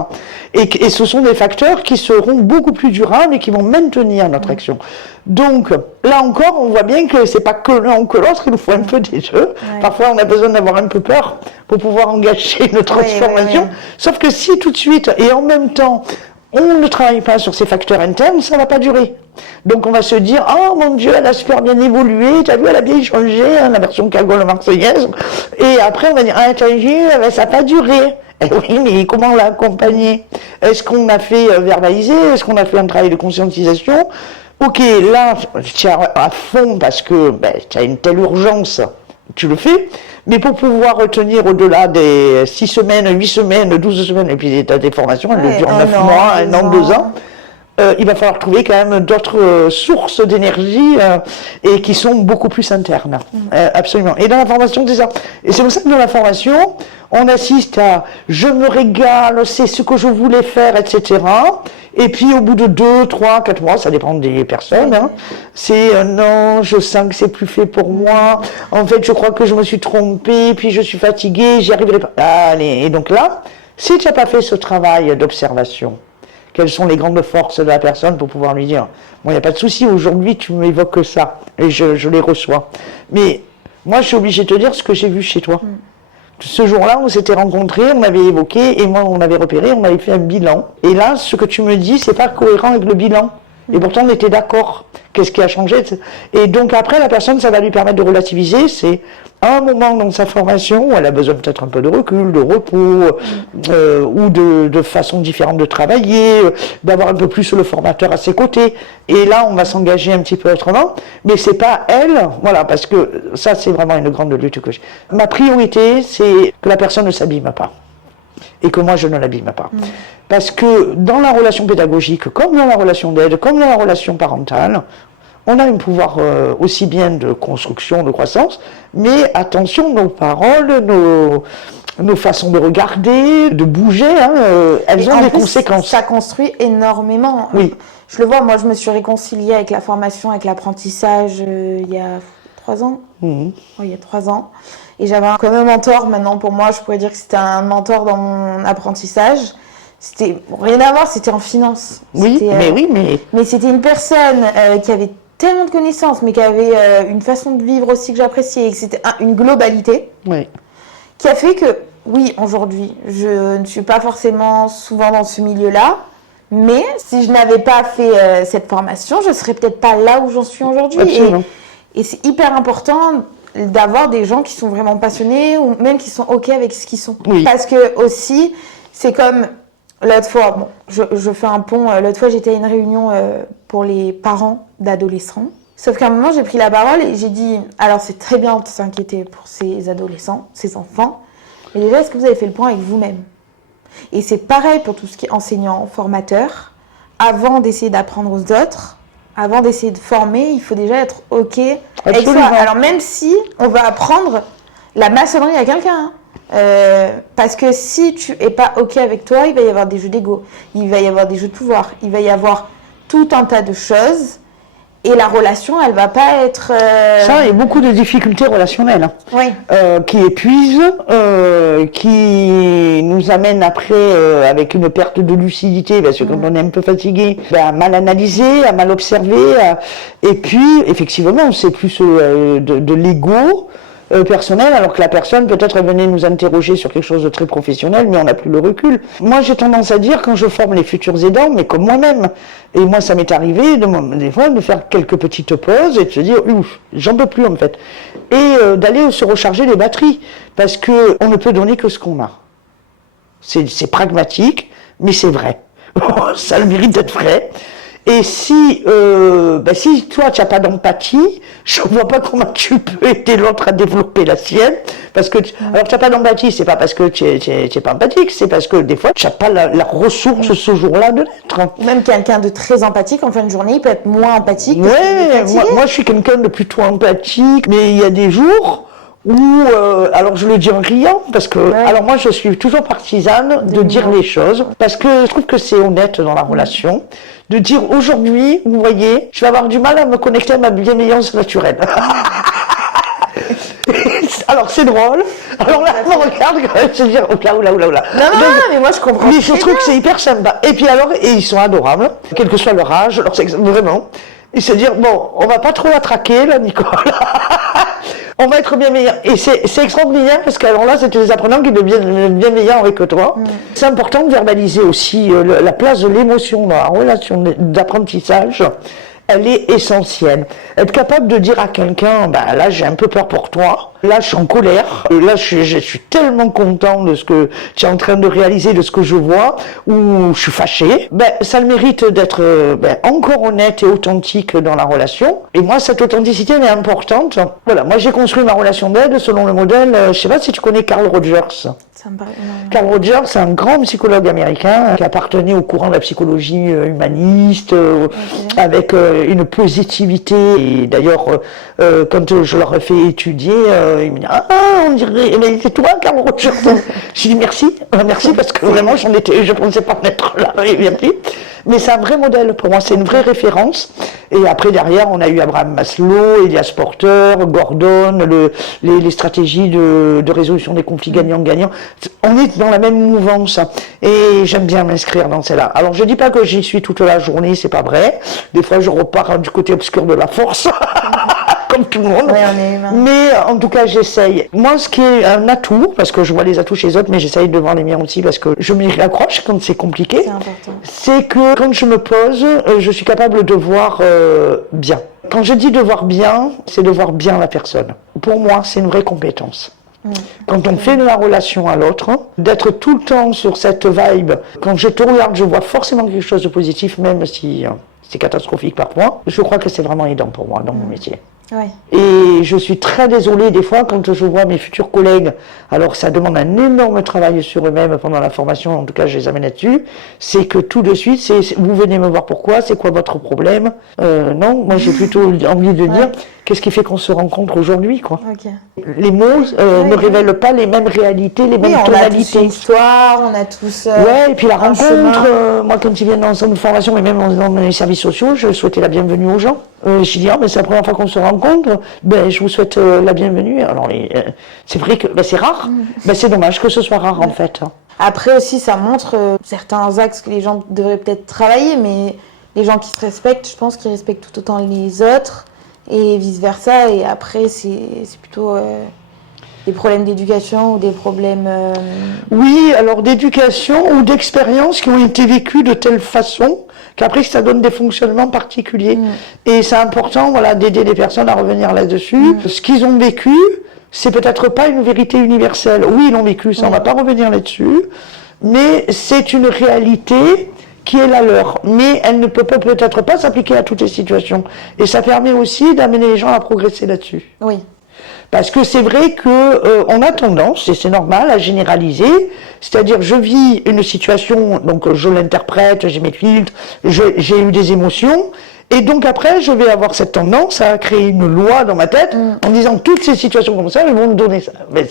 Et ce sont des facteurs qui seront beaucoup plus durables et qui vont maintenir notre action. Donc, là encore, on voit bien que c'est pas que l'un ou que l'autre, il nous faut un peu des deux. Ouais. Parfois, on a besoin d'avoir un peu peur pour pouvoir engager notre transformation. Sauf que si tout de suite, et en même temps, on ne travaille pas sur ces facteurs internes, ça ne va pas durer. Donc on va se dire, oh mon Dieu, elle a super bien évolué, t'as vu, elle a bien changé, hein, la version cagole marseillaise. Et après on va dire, ah t'as vu, ça n'a pas duré. Eh oui, mais comment on l'a accompagné? Est-ce qu'on a fait verbaliser? Est-ce qu'on a fait un travail de conscientisation? Ok, là, tu es à fond parce que tu as une telle urgence, tu le fais. Mais pour pouvoir retenir au-delà des 6 semaines, 8 semaines, 12 semaines, et puis tu as des formations, elles durent 9 mois, 1 an, 2 ans, il va falloir trouver quand même d'autres sources d'énergie et qui sont beaucoup plus internes. Absolument. Et dans la formation, c'est ça. Et c'est pour ça que dans la formation, on assiste à « je me régale, c'est ce que je voulais faire, etc. » Et puis au bout de 2, 3, 4 mois, ça dépend des personnes, hein, c'est non, je sens que c'est plus fait pour moi, en fait je crois que je me suis trompée, puis je suis fatiguée, j'y arriverai pas. Allez, et donc là, si tu n'as pas fait ce travail d'observation, quelles sont les grandes forces de la personne pour pouvoir lui dire, bon, il n'y a pas de souci, aujourd'hui tu m'évoques ça, et je les reçois. Mais moi je suis obligée de te dire ce que j'ai vu chez toi. Ce jour-là, on s'était rencontrés, on avait évoqué, et moi, on avait repéré, on avait fait un bilan. Et là, ce que tu me dis, c'est pas cohérent avec le bilan. Et pourtant, on était d'accord. Qu'est-ce qui a changé? Et donc, après, la personne, ça va lui permettre de relativiser. C'est un moment dans sa formation où elle a besoin peut-être un peu de recul, de repos, ou de façon différente de travailler, d'avoir un peu plus le formateur à ses côtés. Et là, on va s'engager un petit peu autrement. Mais c'est pas elle, voilà, parce que ça, c'est vraiment une grande lutte que j'ai. Ma priorité, c'est que la personne ne s'abîme pas. Et que moi, je ne l'abîme pas. Parce que dans la relation pédagogique, comme dans la relation d'aide, comme dans la relation parentale, on a un pouvoir aussi bien de construction, de croissance, mais attention, nos paroles, nos façons de regarder, de bouger, hein, elles ont des conséquences. Ça construit énormément. Oui. Je le vois, moi je me suis réconciliée avec la formation, avec l'apprentissage il y a 3 ans. Oui, il y a 3 ans. Et j'avais comme un mentor maintenant pour moi, je pourrais dire que c'était un mentor dans mon apprentissage. C'était rien à voir, c'était en finance. Oui, mais c'était une personne qui avait tellement de connaissances, mais qui avait une façon de vivre aussi que j'appréciais, et que c'était une globalité qui a fait que, oui, aujourd'hui, je ne suis pas forcément souvent dans ce milieu-là, mais si je n'avais pas fait cette formation, je ne serais peut-être pas là où j'en suis aujourd'hui. Et c'est hyper important d'avoir des gens qui sont vraiment passionnés ou même qui sont OK avec ce qu'ils sont. Oui. Parce que aussi, c'est comme l'autre fois, bon, je fais un pont, l'autre fois j'étais à une réunion pour les parents d'adolescents. Sauf qu'à un moment, j'ai pris la parole et j'ai dit, alors c'est très bien de s'inquiéter pour ces adolescents, ces enfants, mais déjà, est-ce que vous avez fait le point avec vous-même? Et c'est pareil pour tout ce qui est enseignant, formateur. Avant d'essayer d'apprendre aux autres, avant d'essayer de former, il faut déjà être OK avec soi. Alors même si on va apprendre la maçonnerie à quelqu'un, parce que si tu es pas OK avec toi, il va y avoir des jeux d'ego, il va y avoir des jeux de pouvoir, il va y avoir tout un tas de choses. Et la relation, elle va pas être... Ça, il y a beaucoup de difficultés relationnelles Oui. qui épuisent, qui nous amènent après avec une perte de lucidité, parce que quand on est un peu fatigué, à mal analyser, à mal observer. Et puis, effectivement, c'est plus de l'ego personnel, alors que la personne peut-être venait nous interroger sur quelque chose de très professionnel, mais on n'a plus le recul. Moi, j'ai tendance à dire, quand je forme les futurs aidants, mais comme moi-même, et moi, ça m'est arrivé des fois de faire quelques petites pauses et de se dire, ouf, j'en peux plus en fait, et d'aller se recharger les batteries, parce que on ne peut donner que ce qu'on a. C'est pragmatique, mais c'est vrai. Ça a le mérite d'être vrai. Et si toi, tu n'as pas d'empathie, je ne vois pas comment tu peux aider l'autre à développer la sienne. Parce que, alors, tu n'as pas d'empathie, c'est pas parce que tu n'es pas empathique, c'est parce que des fois, tu n'as pas la ressource ce jour-là de l'être. Même quelqu'un de très empathique, en fin de journée, il peut être moins empathique. Ouais, moi, je suis quelqu'un de plutôt empathique, mais il y a des jours où, alors je le dis en riant, parce que, alors moi je suis toujours partisane de dire les choses, parce que je trouve que c'est honnête dans la relation, de dire aujourd'hui, vous voyez, je vais avoir du mal à me connecter à ma bienveillance naturelle. Alors c'est drôle, alors là on regarde quand même, se dire, oula. Non, mais moi je comprends. Mais je trouve que c'est hyper sympa. Et puis alors, et ils sont adorables, quel que soit leur âge, leur sexe, vraiment. Et se dire, bon, on va pas trop la traquer là, Nicole. On va être bienveillant. Et c'est extraordinaire parce que alors là, c'était les apprenants qui étaient bienveillants avec toi. C'est important de verbaliser aussi la place de l'émotion dans la relation d'apprentissage. Elle est essentielle. Être capable de dire à quelqu'un, bah là j'ai un peu peur pour toi, là je suis en colère, là je suis tellement content de ce que tu es en train de réaliser, de ce que je vois, ou je suis fâché, ben ça le mérite d'être encore honnête et authentique dans la relation. Et moi cette authenticité elle est importante. Voilà, moi j'ai construit ma relation d'aide selon le modèle, je sais pas si tu connais Carl Rogers. Carl Rogers, c'est un grand psychologue américain qui appartenait au courant de la psychologie humaniste, avec une positivité. Et d'ailleurs, quand je leur ai fait étudier, ils me disent « Ah, on dirait, mais c'est toi, Carl Rogers ?» J'ai dit « Merci, merci, parce que vraiment, je ne pensais pas être là. » Mais c'est un vrai modèle pour moi, c'est une vraie référence. Et après, derrière, on a eu Abraham Maslow, Elias Porter, Gordon, les stratégies de résolution des conflits gagnants-gagnants. On est dans la même mouvance. Et j'aime bien m'inscrire dans celle-là. Alors, je dis pas que j'y suis toute la journée, c'est pas vrai. Des fois, je repars du côté obscur de la force. Comme tout le monde. Mais en tout cas, j'essaye. Moi, ce qui est un atout, parce que je vois les atouts chez les autres, mais j'essaye de voir les miens aussi, parce que je m'y accroche quand c'est compliqué. C'est important. C'est que quand je me pose, je suis capable de voir bien. Quand je dis de voir bien, c'est de voir bien la personne. Pour moi, c'est une vraie compétence. Quand on fait de la relation à l'autre, d'être tout le temps sur cette vibe, quand je te regarde, je vois forcément quelque chose de positif, même si c'est catastrophique parfois, je crois que c'est vraiment aidant pour moi dans mon métier. Ouais. Et je suis très désolée des fois quand je vois mes futurs collègues, alors ça demande un énorme travail sur eux-mêmes pendant la formation, en tout cas je les amène là-dessus, c'est que tout de suite, vous venez me voir pourquoi, c'est quoi votre problème, non, moi j'ai plutôt envie de dire, qu'est-ce qui fait qu'on se rencontre aujourd'hui, quoi. Les mots ne révèlent pas les mêmes réalités, les mêmes tonalités. On a tous une histoire, on a tous ouais, et puis la rencontre, moi quand ils viennent dans une formation, et même dans les services sociaux, je souhaitais la bienvenue aux gens. Je dis, mais c'est la première fois qu'on se rencontre, ben, je vous souhaite la bienvenue. Alors, c'est vrai que c'est rare, mais c'est dommage que ce soit rare en fait. Après aussi, ça montre certains axes que les gens devraient peut-être travailler, mais les gens qui se respectent, je pense qu'ils respectent tout autant les autres, et vice-versa. Et après, c'est plutôt des problèmes d'éducation ou des problèmes... Oui, alors d'éducation ou d'expériences qui ont été vécues de telle façon qu'après ça donne des fonctionnements particuliers. Et c'est important, voilà, d'aider les personnes à revenir là-dessus. Ce qu'ils ont vécu, c'est peut-être pas une vérité universelle. Oui, ils l'ont vécu, ça on va pas revenir là-dessus, mais c'est une réalité qui est la leur. Mais elle ne peut peut-être pas s'appliquer à toutes les situations. Et ça permet aussi d'amener les gens à progresser là-dessus. Oui. Parce que c'est vrai que on a tendance, et c'est normal, à généraliser, c'est-à-dire je vis une situation, donc je l'interprète, j'ai mes filtres, j'ai eu des émotions, et donc après je vais avoir cette tendance à créer une loi dans ma tête en disant toutes ces situations comme ça, elles vont me donner ça. Mais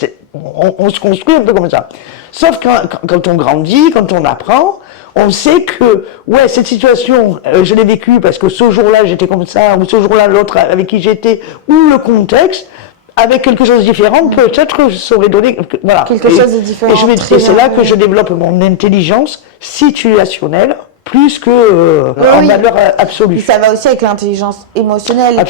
on se construit un peu comme ça. Sauf quand on grandit, quand on apprend, on sait que, ouais, cette situation, je l'ai vécue parce que ce jour-là, j'étais comme ça, ou ce jour-là, l'autre avec qui j'étais, ou le contexte, avec quelque chose de différent, peut-être que je saurais donner, voilà. Quelque chose de différent. Et c'est là que je développe mon intelligence situationnelle, plus que en valeur absolue. Et ça va aussi avec l'intelligence émotionnelle.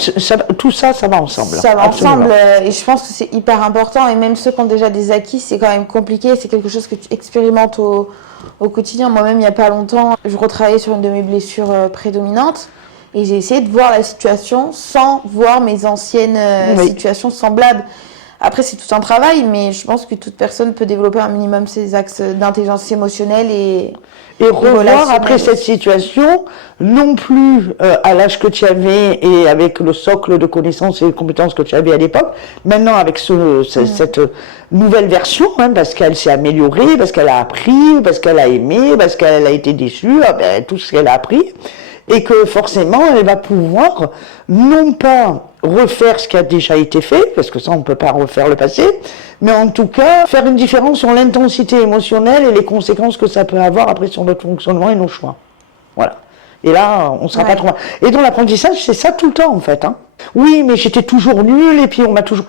Tout ça, ça va ensemble. Ça va ensemble, et je pense que c'est hyper important, et même ceux qui ont déjà des acquis, c'est quand même compliqué, c'est quelque chose que tu expérimentes au quotidien. Moi-même, il n'y a pas longtemps, je retravaillais sur une de mes blessures prédominantes, et j'ai essayé de voir la situation sans voir mes anciennes situations semblables. Après, c'est tout un travail, mais je pense que toute personne peut développer un minimum ses axes d'intelligence émotionnelle et revoir après cette situation, non plus à l'âge que tu avais et avec le socle de connaissances et de compétences que tu avais à l'époque, maintenant avec cette nouvelle version, hein, parce qu'elle s'est améliorée, parce qu'elle a appris, parce qu'elle a aimé, parce qu'elle a été déçue, tout ce qu'elle a appris, et que forcément elle va pouvoir non pas refaire ce qui a déjà été fait, parce que ça on ne peut pas refaire le passé, mais en tout cas faire une différence sur l'intensité émotionnelle et les conséquences que ça peut avoir après sur notre fonctionnement et nos choix. Voilà. Et là, on ne sera pas trop... Et dans l'apprentissage, c'est ça tout le temps en fait. Hein. Oui, mais j'étais toujours nulle et puis on m'a toujours...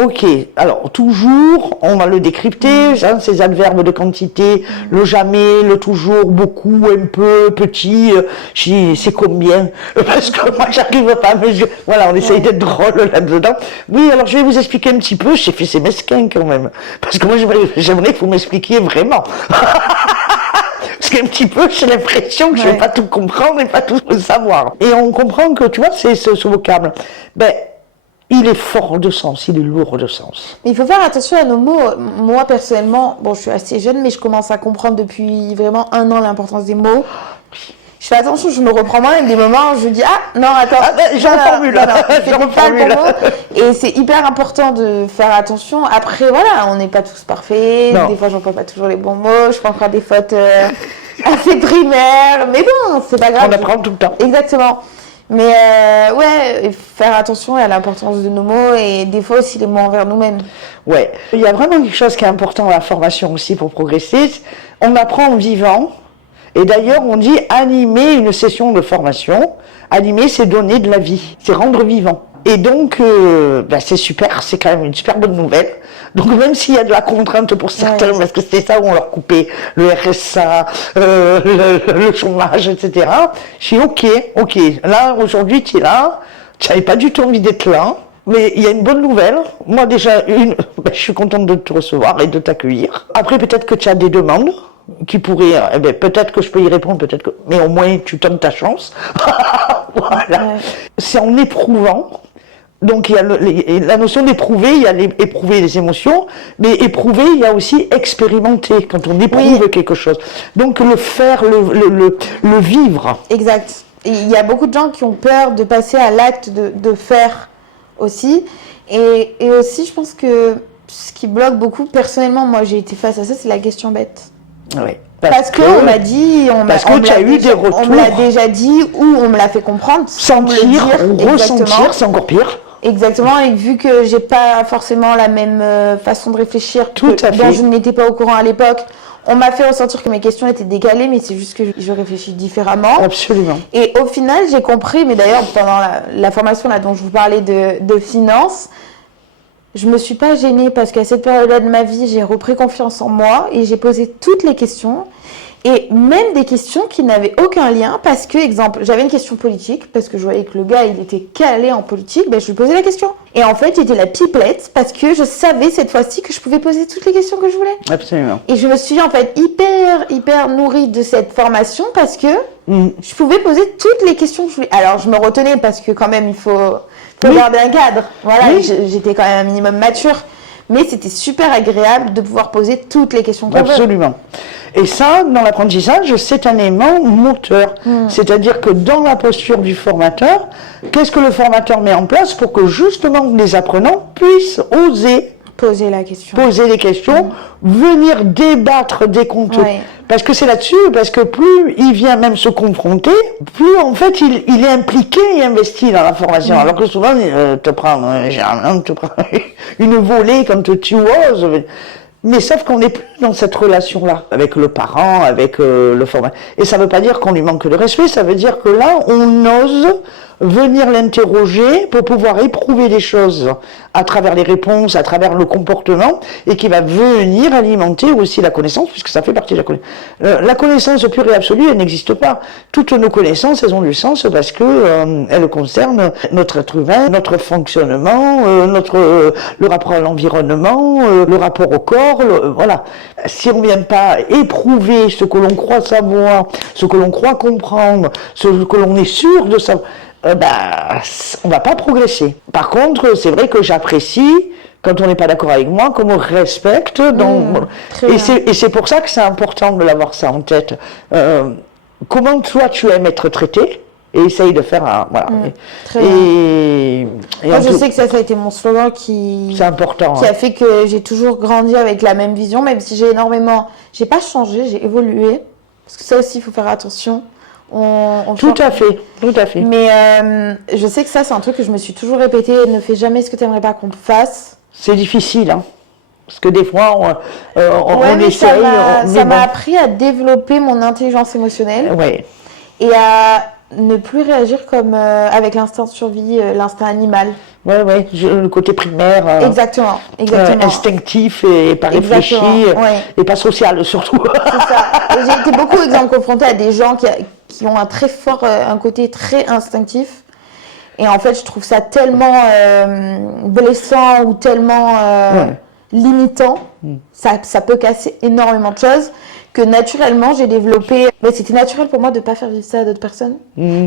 Ok, alors toujours, on va le décrypter, hein, ces adverbes de quantité, le jamais, le toujours, beaucoup, un peu, petit, c'est combien? Parce que moi j'arrive pas à mesurer. Voilà, on essaye d'être drôle là-dedans. Oui, alors je vais vous expliquer un petit peu, j'ai fait ces mesquins quand même. Parce que moi j'aimerais que vous m'expliquiez vraiment. Parce qu'un petit peu, j'ai l'impression que je ne vais pas tout comprendre et pas tout savoir. Et on comprend que, tu vois, c'est ce vocable. Ben, il est fort de sens, il est lourd de sens. Mais il faut faire attention à nos mots. Moi, personnellement, bon, je suis assez jeune, mais je commence à comprendre depuis vraiment 1 an l'importance des mots. Je fais attention, je me reprends moi, il y a des moments où je dis « Ah, non, attends, j'en reformule. Et c'est hyper important de faire attention. Après, voilà, on n'est pas tous parfaits. Non. Des fois, j'emploie pas toujours les bons mots. Je fais encore des fautes assez primaires. Mais bon, c'est pas grave. On apprend tout le temps. Exactement. Mais ouais, faire attention à l'importance de nos mots et des fois aussi les mots envers nous-mêmes. Ouais, il y a vraiment quelque chose qui est important dans la formation aussi pour progresser. On apprend en vivant. Et d'ailleurs, on dit animer une session de formation. Animer, c'est donner de la vie, c'est rendre vivant. Et donc, c'est super, c'est quand même une super bonne nouvelle. Donc même s'il y a de la contrainte pour certains, parce que c'était ça où on leur coupait le RSA, le chômage, etc. Je suis ok. Là, aujourd'hui, tu es là, tu n'avais pas du tout envie d'être là. Mais il y a une bonne nouvelle. Moi déjà, je suis contente de te recevoir et de t'accueillir. Après, peut-être que tu as des demandes qui pourraient, peut-être que je peux y répondre, peut-être que, mais au moins tu tentes ta chance. Voilà. Ouais. C'est en éprouvant. Donc il y a la notion d'éprouver, il y a éprouver les émotions, mais éprouver, il y a aussi expérimenter quand on éprouve quelque chose. Donc le faire, le vivre. Exact. Et il y a beaucoup de gens qui ont peur de passer à l'acte de faire aussi. Et aussi, je pense que ce qui bloque beaucoup, personnellement, moi j'ai été face à ça, c'est la question bête. Oui. Parce qu'on m'a dit, on me l'a déjà dit ou on me l'a fait comprendre. Sentir ou ressentir, c'est encore pire. Exactement, et vu que j'ai pas forcément la même façon de réfléchir dont je n'étais pas au courant à l'époque, on m'a fait ressentir que mes questions étaient décalées, mais c'est juste que je réfléchis différemment. Absolument. Et au final, j'ai compris, mais d'ailleurs pendant la formation là dont je vous parlais de finance, je me suis pas gênée parce qu'à cette période-là de ma vie, j'ai repris confiance en moi et j'ai posé toutes les questions. Et même des questions qui n'avaient aucun lien parce que, exemple, j'avais une question politique, parce que je voyais que le gars, il était calé en politique, je lui posais la question. Et en fait, j'étais la pipelette parce que je savais cette fois-ci que je pouvais poser toutes les questions que je voulais. Absolument. Et je me suis en fait hyper nourrie de cette formation parce que je pouvais poser toutes les questions que je voulais. Alors, je me retenais parce que quand même, il faut garder un cadre. Voilà, j'étais quand même un minimum mature. Mais c'était super agréable de pouvoir poser toutes les questions qu'on veut. Absolument. Et ça, dans l'apprentissage, c'est un élément moteur. C'est-à-dire que dans la posture du formateur, qu'est-ce que le formateur met en place pour que justement les apprenants puissent oser poser la question. Poser les questions, venir débattre des comptes Parce que c'est là-dessus, parce que plus il vient même se confronter, plus en fait il est impliqué et investi dans la formation. Alors que souvent, généralement, te prend une volée quand tu oses. Mais sauf qu'on n'est plus dans cette relation-là, avec le parent, avec le formateur. Et ça ne veut pas dire qu'on lui manque de respect, ça veut dire que là, on ose venir l'interroger pour pouvoir éprouver des choses à travers les réponses, à travers le comportement, et qui va venir alimenter aussi la connaissance, puisque ça fait partie de la connaissance. La connaissance pure et absolue, elle n'existe pas. Toutes nos connaissances, elles ont du sens parce que elles concernent notre être humain, notre fonctionnement, le rapport à l'environnement, le rapport au corps, voilà. Si on ne vient pas éprouver ce que l'on croit savoir, ce que l'on croit comprendre, ce que l'on est sûr de savoir, on va pas progresser. Par contre, c'est vrai que j'apprécie, quand on n'est pas d'accord avec moi, qu'on me respecte. Et c'est pour ça que c'est important de l'avoir ça en tête. Comment toi tu aimes être traité et essaye de faire un... Voilà. Moi, je sais que ça a été mon slogan c'est important, qui a fait que j'ai toujours grandi avec la même vision, même si j'ai pas changé, j'ai évolué. Parce que ça aussi, il faut faire attention. Tout à fait. Mais je sais que ça, c'est un truc que je me suis toujours répété. Ne fais jamais ce que tu n'aimerais pas qu'on te fasse. C'est difficile, hein. Parce que des fois, on essaye. Ça m'a appris à développer mon intelligence émotionnelle. Ouais. Et à ne plus réagir comme avec l'instinct de survie, l'instinct animal. Ouais, le côté primaire. Exactement. Instinctif et pas réfléchi. Et pas social, surtout. C'est ça. Et j'ai été beaucoup confrontée à des gens qui ont un côté très instinctif. Et en fait, je trouve ça tellement blessant ou tellement limitant. Ça peut casser énormément de choses. Que naturellement, j'ai développé... Mais c'était naturel pour moi de ne pas faire vivre ça à d'autres personnes.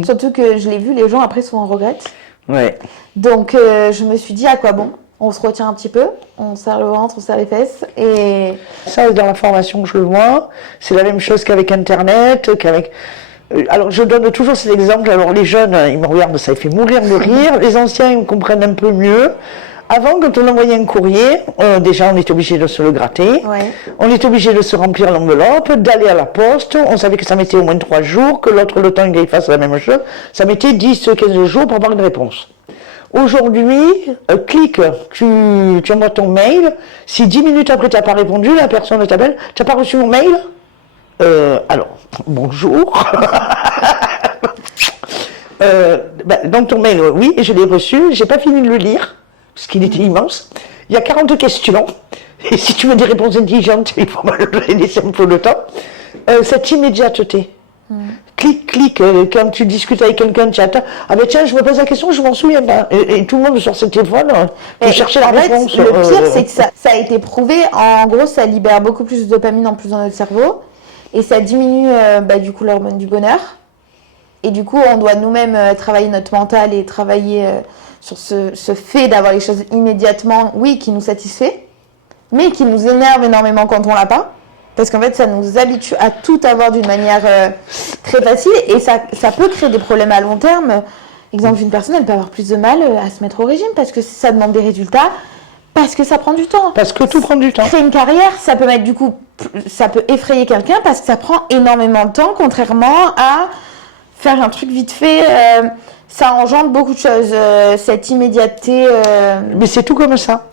Surtout que je l'ai vu, les gens après souvent regrettent. Ouais. Donc, je me suis dit, à quoi bon? On se retient un petit peu, on serre le ventre, on serre les fesses. Et ça, dans la formation que je le vois, c'est la même chose qu'avec Internet, qu'avec... Alors, je donne toujours cet exemple. Alors, les jeunes, ils me regardent, ça les fait mourir de rire. Les anciens, ils me comprennent un peu mieux. Avant, quand on envoyait un courrier, déjà, on était obligé de se le gratter. Ouais. On était obligé de se remplir l'enveloppe, d'aller à la poste. On savait que ça mettait au moins 3 jours, que l'autre, le temps qu'il fasse la même chose. Ça mettait 10-15 jours pour avoir une réponse. Aujourd'hui, clique, tu envoies ton mail. Si 10 minutes après, tu n'as pas répondu, la personne t'appelle. Tu n'as pas reçu mon mail? Alors, bonjour. Donc ton mail, oui, je l'ai reçu. J'ai pas fini de le lire. Parce qu'il était immense. Il y a 40 questions. Et si tu veux des réponses intelligentes, il faut me laisser un peu de temps. Cette immédiateté. Clique, quand tu discutes avec quelqu'un, tu attends. Ah ben tiens, je me pose la question, je m'en souviens pas. Et tout le monde sur ce téléphone pour chercher la réponse. Le pire, c'est que ça a été prouvé. En gros, ça libère beaucoup plus de dopamine en plus dans notre cerveau. Et ça diminue du coup l'hormone du bonheur. Et du coup, on doit nous-mêmes travailler notre mental et travailler... sur ce fait d'avoir les choses immédiatement, oui, qui nous satisfait, mais qui nous énerve énormément quand on l'a pas. Parce qu'en fait, ça nous habitue à tout avoir d'une manière très facile et ça peut créer des problèmes à long terme. Exemple, une personne, elle peut avoir plus de mal à se mettre au régime parce que ça demande des résultats, parce que ça prend du temps. Parce que tout prend du temps. Créer une carrière, ça peut mettre du coup, ça peut effrayer quelqu'un parce que ça prend énormément de temps, contrairement à faire un truc vite fait. Ça engendre beaucoup de choses, cette immédiateté. Mais c'est tout comme ça.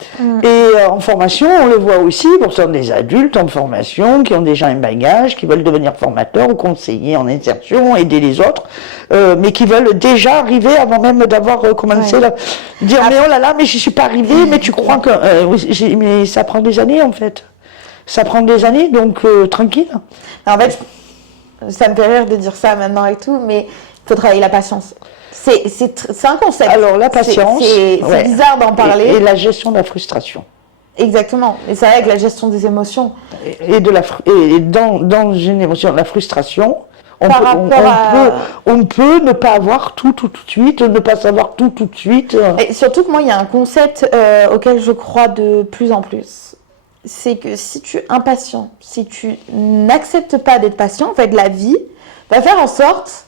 Et en formation, on le voit aussi, pourtant des adultes en formation qui ont déjà un bagage, qui veulent devenir formateurs ou conseillers en insertion, aider les autres, mais qui veulent déjà arriver avant même d'avoir commencé dire mais oh là là, mais je suis pas arrivée, mais tu crois que... mais ça prend des années en fait. Ça prend des années, donc tranquille. En fait, ça me fait rire de dire ça maintenant et tout, mais il faut travailler la patience. C'est un concept. Alors la patience, c'est bizarre d'en parler. Et la gestion de la frustration. Exactement. Et c'est vrai que la gestion des émotions. Et dans une émotion, la frustration, on peut ne pas avoir tout de suite, ne pas savoir tout de suite. Et surtout que moi, il y a un concept auquel je crois de plus en plus. C'est que si tu es impatient, si tu n'acceptes pas d'être patient, en fait, la vie va faire en sorte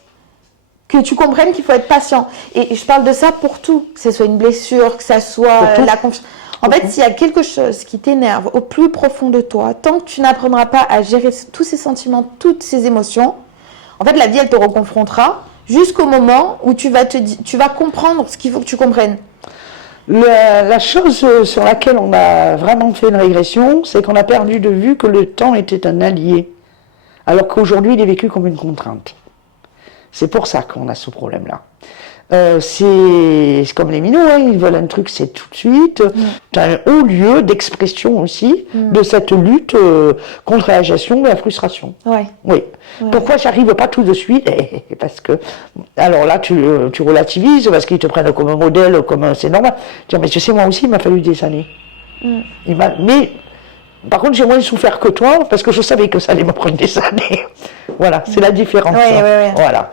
que tu comprennes qu'il faut être patient. Et je parle de ça pour tout, que ce soit une blessure, que ça soit la confiance. En fait, s'il y a quelque chose qui t'énerve au plus profond de toi, tant que tu n'apprendras pas à gérer tous ces sentiments, toutes ces émotions, en fait, la vie, elle te reconfrontera jusqu'au moment où tu vas comprendre ce qu'il faut que tu comprennes. La chose sur laquelle on a vraiment fait une régression, c'est qu'on a perdu de vue que le temps était un allié, alors qu'aujourd'hui, il est vécu comme une contrainte. C'est pour ça qu'on a ce problème-là. C'est comme les minots, hein, ils veulent un truc, c'est tout de suite. Tu as un haut lieu d'expression aussi de cette lutte contre l'agitation et la frustration. Ouais. Oui. Ouais. Pourquoi j'arrive pas tout de suite? Parce que, alors là, tu relativises, parce qu'ils te prennent comme un modèle, comme c'est normal. Tu dis, mais tu sais, moi aussi, il m'a fallu des années. Mais, par contre, j'ai moins souffert que toi, parce que je savais que ça allait me prendre des années. Voilà, c'est la différence. Ouais. Voilà.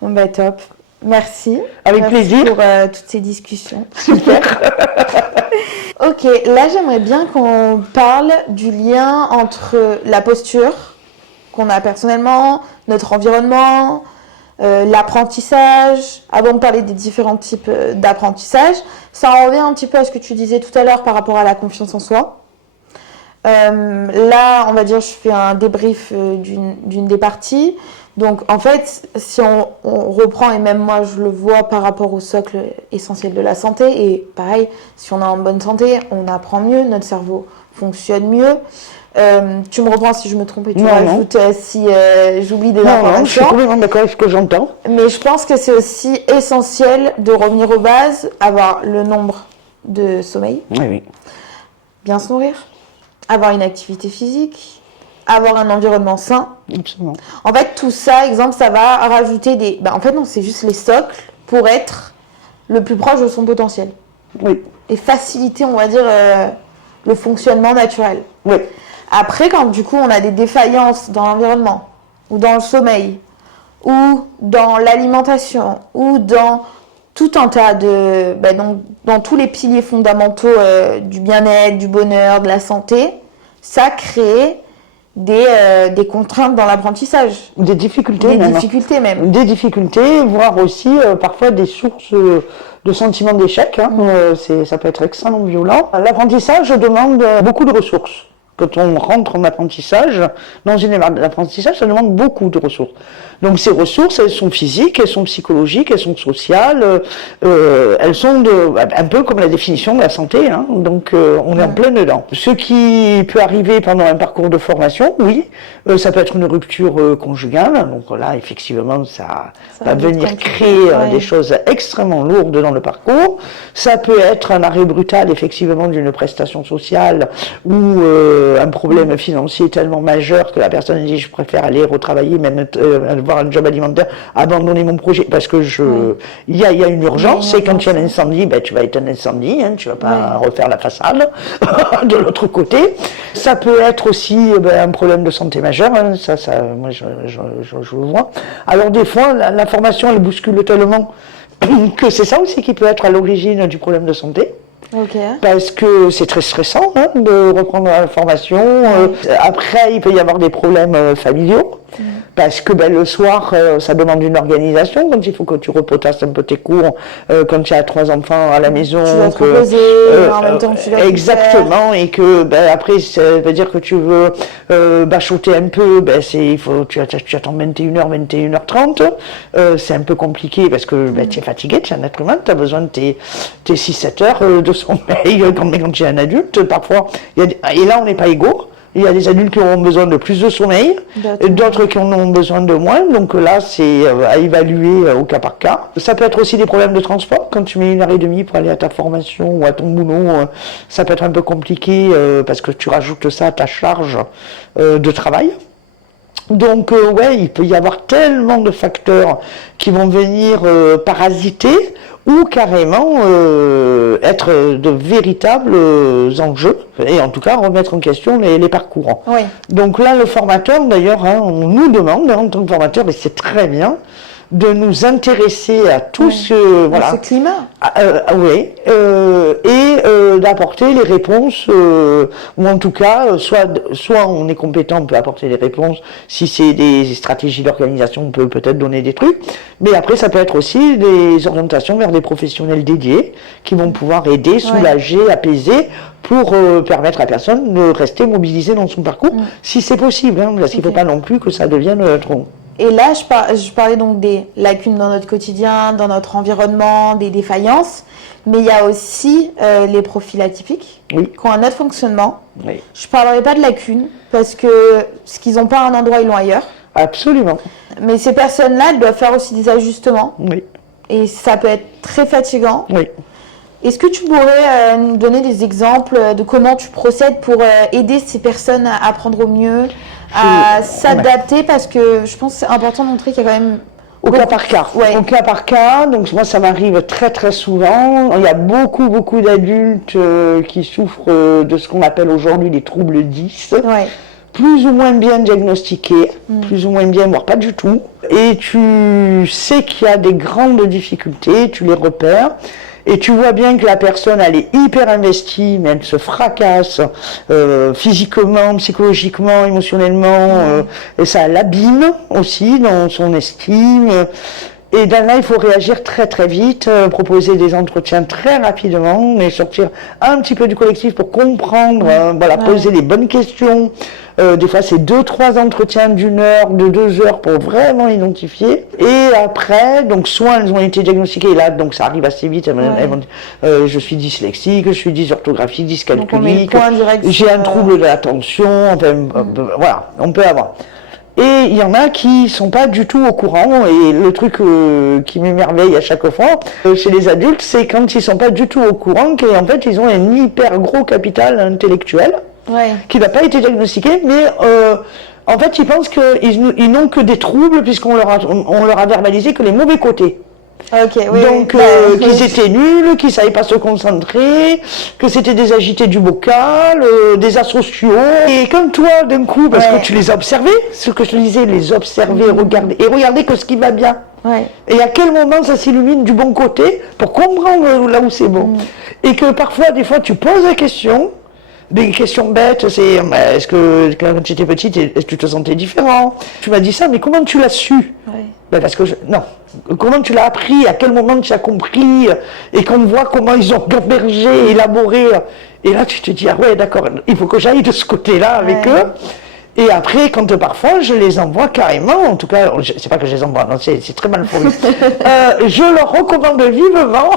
Bon, bah, top. Merci. Avec plaisir. Pour toutes ces discussions. Super. Ok, là j'aimerais bien qu'on parle du lien entre la posture qu'on a personnellement, notre environnement, l'apprentissage. Avant de parler des différents types d'apprentissage, ça en revient un petit peu à ce que tu disais tout à l'heure par rapport à la confiance en soi. Là, on va dire, je fais un débrief d'une des parties. Donc, en fait, si on reprend, et même moi, je le vois par rapport au socle essentiel de la santé, et pareil, si on est en bonne santé, on apprend mieux, notre cerveau fonctionne mieux. Tu me reprends si je me trompe et tu rajoutes si j'oublie des informations. Non, je suis complètement d'accord avec ce que j'entends. Mais je pense que c'est aussi essentiel de revenir aux bases, avoir le nombre de sommeil, oui. Bien se nourrir, avoir une activité physique, avoir un environnement sain. Absolument. En fait, tout ça, exemple, ça va rajouter des... en fait, non, c'est juste les socles pour être le plus proche de son potentiel. Oui. Et faciliter, on va dire, le fonctionnement naturel. Oui. Après, quand du coup, on a des défaillances dans l'environnement, ou dans le sommeil, ou dans l'alimentation, ou dans tout un tas de... dans tous les piliers fondamentaux du bien-être, du bonheur, de la santé, ça crée des contraintes dans l'apprentissage. Des difficultés même. Des difficultés, voire aussi parfois des sources de sentiments d'échec. Ça peut être extrêmement violent. L'apprentissage demande beaucoup de ressources. Quand on rentre en apprentissage, dans une démarche d'apprentissage, ça demande beaucoup de ressources. Donc ces ressources, elles sont physiques, elles sont psychologiques, elles sont sociales, elles sont un peu comme la définition de la santé, hein. Donc on est en plein dedans. Ce qui peut arriver pendant un parcours de formation, oui, ça peut être une rupture conjugale, donc là effectivement ça va venir créer des choses extrêmement lourdes dans le parcours. Ça peut être un arrêt brutal effectivement d'une prestation sociale ou un problème financier tellement majeur que la personne dit je préfère aller retravailler, même avoir un job alimentaire, abandonner mon projet parce que il y a une urgence. Et quand il y a un incendie, tu vas éteindre l'incendie, hein, tu vas pas refaire la façade de l'autre côté. Ça peut être aussi un problème de santé majeur, hein, ça moi je le vois. Alors des fois l'information elle bouscule tellement que c'est ça aussi qui peut être à l'origine du problème de santé. Okay. Parce que c'est très stressant de reprendre la formation. Après, il peut y avoir des problèmes familiaux. Parce que le soir, ça demande une organisation. Quand il faut que tu repotasses un peu tes cours, quand tu as 3 enfants à la maison. Tu dois te reposer, en même temps que tu dois exactement. Et que après, ça veut dire que tu veux bachoter un peu. Tu attends 21h, 21h30. C'est un peu compliqué parce que tu es fatigué, tu es un être humain, tu as besoin de tes 6-7 heures de sommeil quand tu es un adulte. Parfois, et là, on n'est pas égaux. Il y a des adultes qui auront besoin de plus de sommeil, d'autres qui en ont besoin de moins. Donc là, c'est à évaluer au cas par cas. Ça peut être aussi des problèmes de transport. Quand tu mets 1h30 pour aller à ta formation ou à ton boulot, ça peut être un peu compliqué parce que tu rajoutes ça à ta charge de travail. Donc il peut y avoir tellement de facteurs qui vont venir parasiter ou carrément être de véritables enjeux, et en tout cas remettre en question les parcours. Oui. Donc là, le formateur, d'ailleurs, on nous demande, en tant que formateur, mais c'est très bien, de nous intéresser à tout ce climat. Oui, et d'apporter les réponses, ou en tout cas, soit on est compétent, on peut apporter les réponses, si c'est des stratégies d'organisation, on peut peut-être donner des trucs, mais après ça peut être aussi des orientations vers des professionnels dédiés qui vont pouvoir aider, soulager, apaiser, pour permettre à la personne de rester mobilisée dans son parcours, si c'est possible, hein, parce qu'il ne faut pas non plus que ça devienne trop... Et là, je parlais donc des lacunes dans notre quotidien, dans notre environnement, des défaillances, mais il y a aussi les profils atypiques qui ont un autre fonctionnement. Oui. Je ne parlerai pas de lacunes, parce que ce qu'ils n'ont pas à un endroit, ils l'ont ailleurs. Absolument. Mais ces personnes-là, elles doivent faire aussi des ajustements. Oui. Et ça peut être très fatigant. Oui. Est-ce que tu pourrais nous donner des exemples de comment tu procèdes pour aider ces personnes à apprendre au mieux, à s'adapter, parce que je pense que c'est important de montrer qu'il y a quand même... Au cas par cas. Ouais. Au cas par cas, donc moi ça m'arrive très très souvent. Il y a beaucoup d'adultes qui souffrent de ce qu'on appelle aujourd'hui les troubles 10. Ouais. Plus ou moins bien diagnostiqués, plus ou moins bien, voire pas du tout. Et tu sais qu'il y a des grandes difficultés, tu les repères. Et tu vois bien que la personne, elle est hyper investie, mais elle se fracasse physiquement, psychologiquement, émotionnellement, et ça l'abîme aussi dans son estime. Et là, il faut réagir très très vite, proposer des entretiens très rapidement, mais sortir un petit peu du collectif pour comprendre, poser les bonnes questions. Des fois, c'est 2-3 entretiens d'1 heure, de 2 heures pour vraiment identifier. Et après, donc soit elles ont été diagnostiquées, là, donc ça arrive assez vite. Elles vont dire, je suis dyslexique, je suis dysorthographique, dyscalculique, j'ai un trouble de l'attention. Enfin, voilà, on peut avoir. Et il y en a qui sont pas du tout au courant, et le truc qui m'émerveille à chaque fois chez les adultes, c'est quand ils sont pas du tout au courant qu'en fait ils ont un hyper gros capital intellectuel qui n'a pas été diagnostiqué, mais en fait ils pensent qu'ils n'ont que des troubles puisqu'on leur a verbalisé que les mauvais côtés. Donc qu'ils étaient nuls, qu'ils ne savaient pas se concentrer, que c'était des agités du bocal, des asociaux. Et comme toi, d'un coup, parce que tu les as observés, ce que je te disais, les observer, regarder, et regarder que ce qui va bien. Et à quel moment ça s'illumine du bon côté pour comprendre là où c'est bon. Et que parfois, des fois, tu poses la question. Des questions bêtes, c'est est-ce que quand tu étais petite, est-ce que tu te sentais différent? Tu m'as dit ça, mais comment tu l'as su? Parce que non. Comment tu l'as appris? À quel moment tu as compris? Et qu'on voit comment ils ont gambergé, élaboré. Et là, tu te dis, ah ouais, d'accord, il faut que j'aille de ce côté-là avec eux. Et après, quand parfois je les envoie carrément, en tout cas, c'est pas que je les envoie, non, c'est très mal formé. Je leur recommande vivement,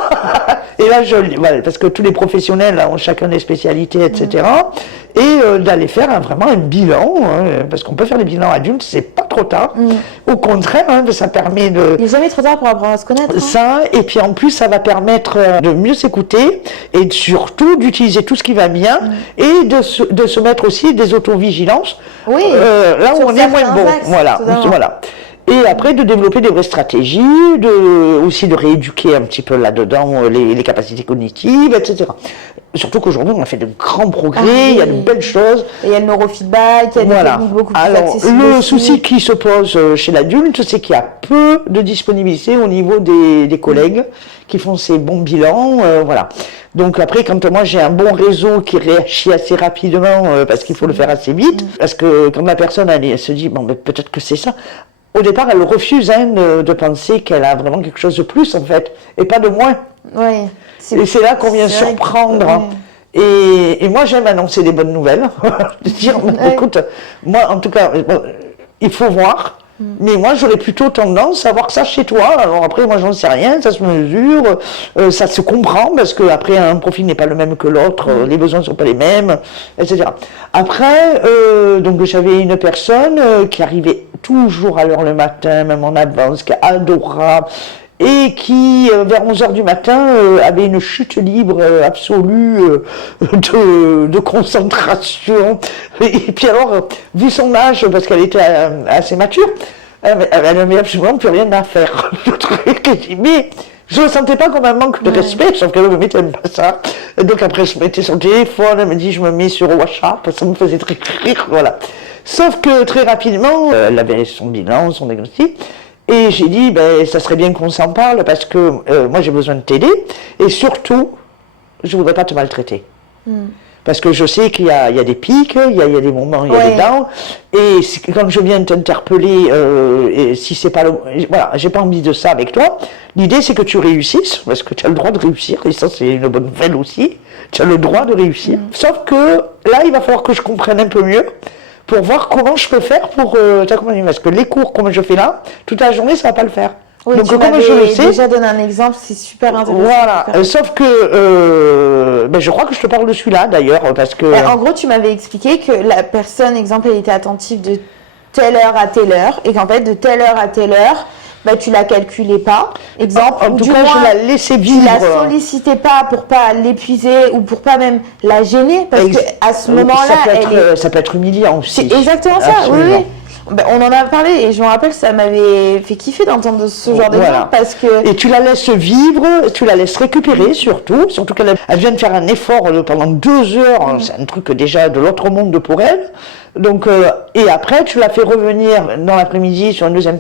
et là, parce que tous les professionnels ont chacun des spécialités, etc. Et d'aller faire vraiment un bilan, parce qu'on peut faire des bilans adultes, c'est pas trop tard. Au contraire, ça permet de... Il n'est jamais trop tard pour apprendre à se connaître. Ça, et puis en plus, ça va permettre de mieux s'écouter, et surtout d'utiliser tout ce qui va bien, et de se mettre aussi des autovigilances. Là où on est moins bon, voilà. Et après de développer des vraies stratégies, aussi de rééduquer un petit peu là-dedans les capacités cognitives, etc. Surtout qu'aujourd'hui on a fait de grands progrès, il y a de belles choses. Et il y a le neurofeedback, il y a des techniques beaucoup plus accessibles. Le souci qui se pose chez l'adulte, c'est qu'il y a peu de disponibilité au niveau des collègues qui font ces bons bilans, voilà. Donc après, quand moi j'ai un bon réseau qui réagit assez rapidement, parce qu'il faut le faire assez vite, parce que quand la personne elle se dit, bon, mais peut-être que c'est ça, au départ elle refuse de penser qu'elle a vraiment quelque chose de plus en fait, et pas de moins. Et c'est là qu'on vient surprendre. Et moi j'aime annoncer des bonnes nouvelles, dire, écoute, moi en tout cas, il faut voir. Mais moi, j'aurais plutôt tendance à voir ça chez toi. Alors après, moi, j'en sais rien, ça se mesure, ça se comprend, parce que après, un profil n'est pas le même que l'autre, les besoins ne sont pas les mêmes, etc. Après, donc j'avais une personne qui arrivait toujours à l'heure le matin, même en avance, qui est adorable, et qui, vers 11h du matin, avait une chute libre absolue de concentration. Et puis alors, vu son âge, parce qu'elle était assez mature, elle n'avait absolument plus rien à faire. Mais je ne le sentais pas comme un manque de respect, sauf qu'elle me mettait pas ça. Et donc après, je mettais son téléphone, elle me dit, je me mets sur WhatsApp, ça me faisait très rire, voilà. Sauf que très rapidement, elle avait son bilan, son diagnostic, Et j'ai dit, ben, ça serait bien qu'on s'en parle parce que moi j'ai besoin de t'aider et surtout, je voudrais pas te maltraiter. Parce que je sais qu'il y a des pics, il y a des moments, il y a des downs. Et quand je viens t'interpeller, et si c'est pas le... Voilà, j'ai pas envie de ça avec toi. L'idée, c'est que tu réussisses, parce que tu as le droit de réussir, et ça, c'est une bonne nouvelle aussi. Tu as le droit de réussir. Sauf que là, il va falloir que je comprenne un peu mieux pour voir comment je peux faire pour t'accompagner. Parce que les cours, comme je fais là, toute la journée, ça va pas le faire. Oui, donc, tu comme je le sais, déjà donné un exemple, c'est super intéressant. Voilà, sauf que ben, je crois que je te parle de celui-là d'ailleurs, parce que... En gros, tu m'avais expliqué que la personne, exemple, elle était attentive de telle heure à telle heure, et qu'en fait, de telle heure à telle heure, bah, tu la calculais pas, exemple. En tout cas, je la laissais vivre. Tu la sollicitais pas pour pas l'épuiser ou pour pas même la gêner, parce que à ce moment-là, ça peut être humiliant aussi. C'est exactement ça, Absolument. oui. Ben, on en a parlé et je me rappelle, ça m'avait fait kiffer d'entendre ce genre d'exemple parce que... Et tu la laisses vivre, tu la laisses récupérer surtout qu'elle vient de faire un effort pendant 2 heures, c'est un truc déjà de l'autre monde pour elle. Donc, et après, tu la fais revenir dans l'après-midi sur une deuxième...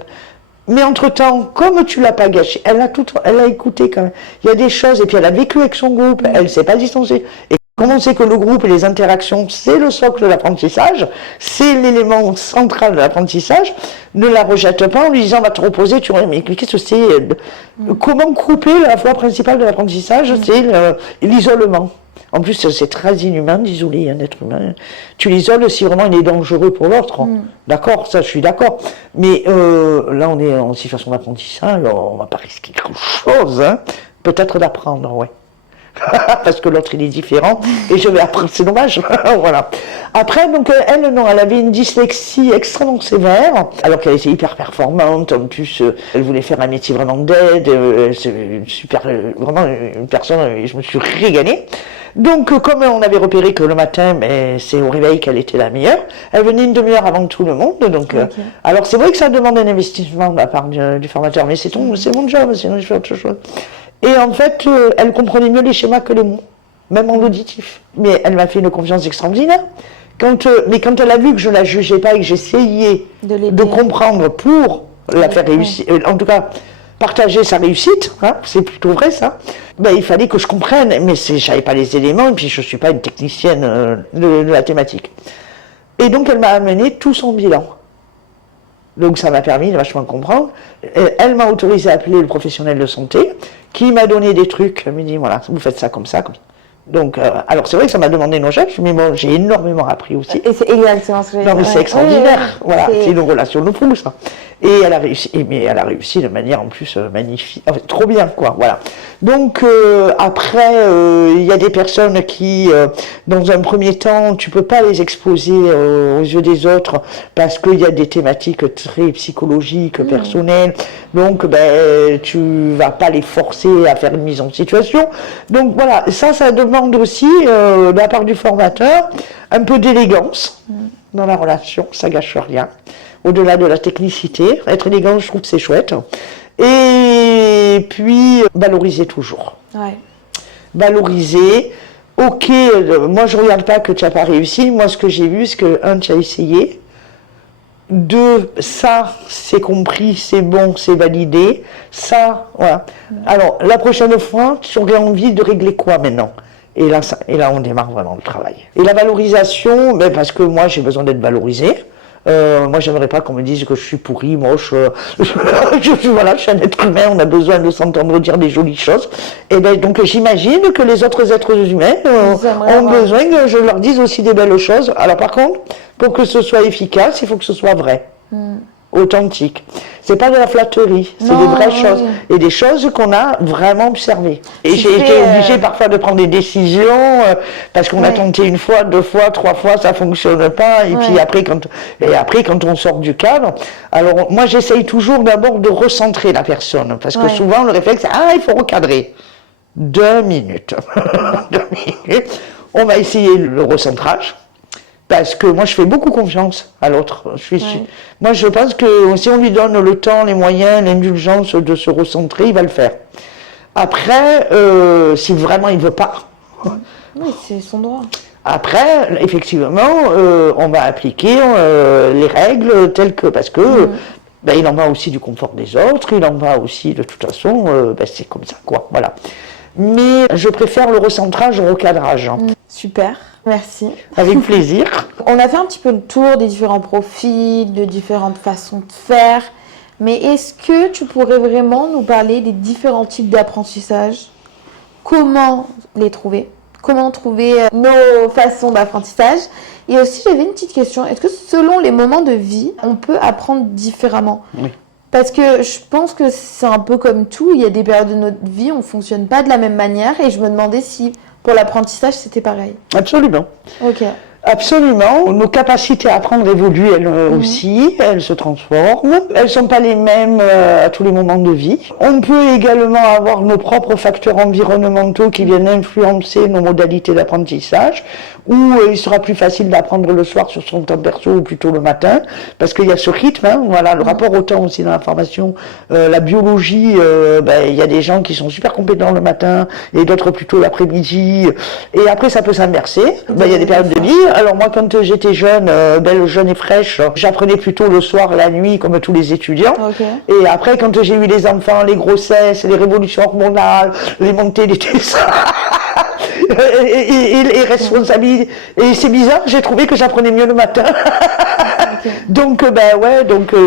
Mais entre-temps, comme tu l'as pas gâché, elle a écouté quand même. Il y a des choses, et puis elle a vécu avec son groupe, elle s'est pas distancée. Et comme on sait que le groupe et les interactions, c'est le socle de l'apprentissage, c'est l'élément central de l'apprentissage, ne la rejette pas en lui disant, on va te reposer, tu vois, mais qu'est-ce que c'est Comment couper la voie principale de l'apprentissage C'est l'isolement. En plus, c'est très inhumain d'isoler un être humain. Tu l'isoles si vraiment il est dangereux pour l'autre. D'accord, ça je suis d'accord. Mais là, on est en situation d'apprentissage, on va pas risquer quelque chose. Hein. Peut-être d'apprendre, ouais. Parce que l'autre il est différent et je vais apprendre, c'est dommage. Voilà. Après, donc elle, non, elle avait une dyslexie extrêmement sévère, alors qu'elle était hyper performante. En plus, elle voulait faire un métier vraiment d'aide. C'est une super, vraiment une personne. Et je me suis régalée. Donc, comme on avait repéré que le matin, c'est au réveil qu'elle était la meilleure, elle venait une demi-heure avant tout le monde. Donc, alors c'est vrai que ça demande un investissement de la part du formateur, mais c'est mon job, sinon je fais autre chose. Et en fait, elle comprenait mieux les schémas que les mots, même en auditif. Mais elle m'a fait une confiance extraordinaire. Mais quand elle a vu que je ne la jugeais pas et que j'essayais de comprendre pour la faire réussir, en tout cas partager sa réussite, hein, c'est plutôt vrai ça, il fallait que je comprenne, mais je n'avais pas les éléments, et puis je ne suis pas une technicienne de la thématique. Et donc elle m'a amené tout son bilan. Donc ça m'a permis de vachement comprendre. Elle m'a autorisé à appeler le professionnel de santé, qui m'a donné des trucs. Elle m'a dit, voilà, vous faites ça comme ça, comme ça. Donc, alors c'est vrai que ça m'a demandé nos gestes, mais bon, j'ai énormément appris aussi. Et c'est exactement ce que j'ai dit. Non, mais c'est extraordinaire. Voilà, c'est une relation de fou, ça. Et elle a réussi, mais elle a réussi de manière en plus magnifique. Enfin, trop bien, quoi. Voilà. Donc, après, il y a des personnes qui, dans un premier temps, tu peux pas les exposer aux yeux des autres parce qu'il y a des thématiques très psychologiques, personnelles. Donc, tu vas pas les forcer à faire une mise en situation. Donc, voilà. Ça demande aussi, de la part du formateur, un peu d'élégance dans la relation. Ça gâche rien. Au-delà de la technicité, être élégant, je trouve que c'est chouette. Et puis, valoriser toujours. Ouais. Valoriser. Ok, moi je ne regarde pas que tu n'as pas réussi. Moi, ce que j'ai vu, c'est que, tu as essayé. 2, ça, c'est compris, c'est bon, c'est validé. Ça, voilà. Alors, la prochaine fois, tu aurais envie de régler quoi maintenant ? Et là, on démarre vraiment le travail. Et la valorisation, parce que moi, j'ai besoin d'être valorisé. Moi, j'aimerais pas qu'on me dise que je suis pourri, moche. Voilà, je suis un être humain, on a besoin de s'entendre dire des jolies choses. Et donc, j'imagine que les autres êtres humains ont besoin que je leur dise aussi des belles choses. Alors, par contre, pour que ce soit efficace, il faut que ce soit vrai, authentique. C'est pas de la flatterie, c'est des vraies choses. Et des choses qu'on a vraiment observées. Et j'ai été obligée parfois de prendre des décisions, parce qu'on a tenté 1 fois, 2 fois, 3 fois, ça fonctionne pas. Et puis après, quand on sort du cadre, alors moi j'essaye toujours d'abord de recentrer la personne. Parce que souvent le réflexe, c'est il faut recadrer. 2 minutes. 2 minutes. On va essayer le recentrage. Parce que moi, je fais beaucoup confiance à l'autre. Moi, je pense que si on lui donne le temps, les moyens, l'indulgence de se recentrer, il va le faire. Après, si vraiment il ne veut pas. Oui, c'est son droit. Après, effectivement, on va appliquer les règles telles que... Parce que ben, il en va aussi du confort des autres, il en va aussi, de toute façon, ben, c'est comme ça, quoi, voilà. Mais je préfère le recentrage au recadrage. Super, merci. Avec plaisir. On a fait un petit peu le tour des différents profils, de différentes façons de faire, mais est-ce que tu pourrais vraiment nous parler des différents types d'apprentissage? Comment les trouver? Comment trouver nos façons d'apprentissage? Et aussi, j'avais une petite question. Est-ce que selon les moments de vie, on peut apprendre différemment? Oui. Parce que je pense que c'est un peu comme tout. Il y a des périodes de notre vie, on ne fonctionne pas de la même manière. Et je me demandais si pour l'apprentissage, c'était pareil. Absolument. Ok. Absolument. Nos capacités à apprendre évoluent elles aussi, elles se transforment. Elles ne sont pas les mêmes à tous les moments de vie. On peut également avoir nos propres facteurs environnementaux qui viennent influencer nos modalités d'apprentissage, où il sera plus facile d'apprendre le soir sur son temps perso ou plutôt le matin, parce qu'il y a ce rythme, hein, voilà, le rapport au temps aussi dans la formation, la biologie, il y a des gens qui sont super compétents le matin et d'autres plutôt l'après-midi, et après ça peut s'inverser. Il y a des périodes de vie. Alors moi, quand j'étais jeune, belle, jeune et fraîche, j'apprenais plutôt le soir, la nuit, comme tous les étudiants. Okay. Et après, quand j'ai eu les enfants, les grossesses, les révolutions hormonales, les montées, les tessins, et les responsabilités. Et c'est bizarre, j'ai trouvé que j'apprenais mieux le matin. Okay. Donc,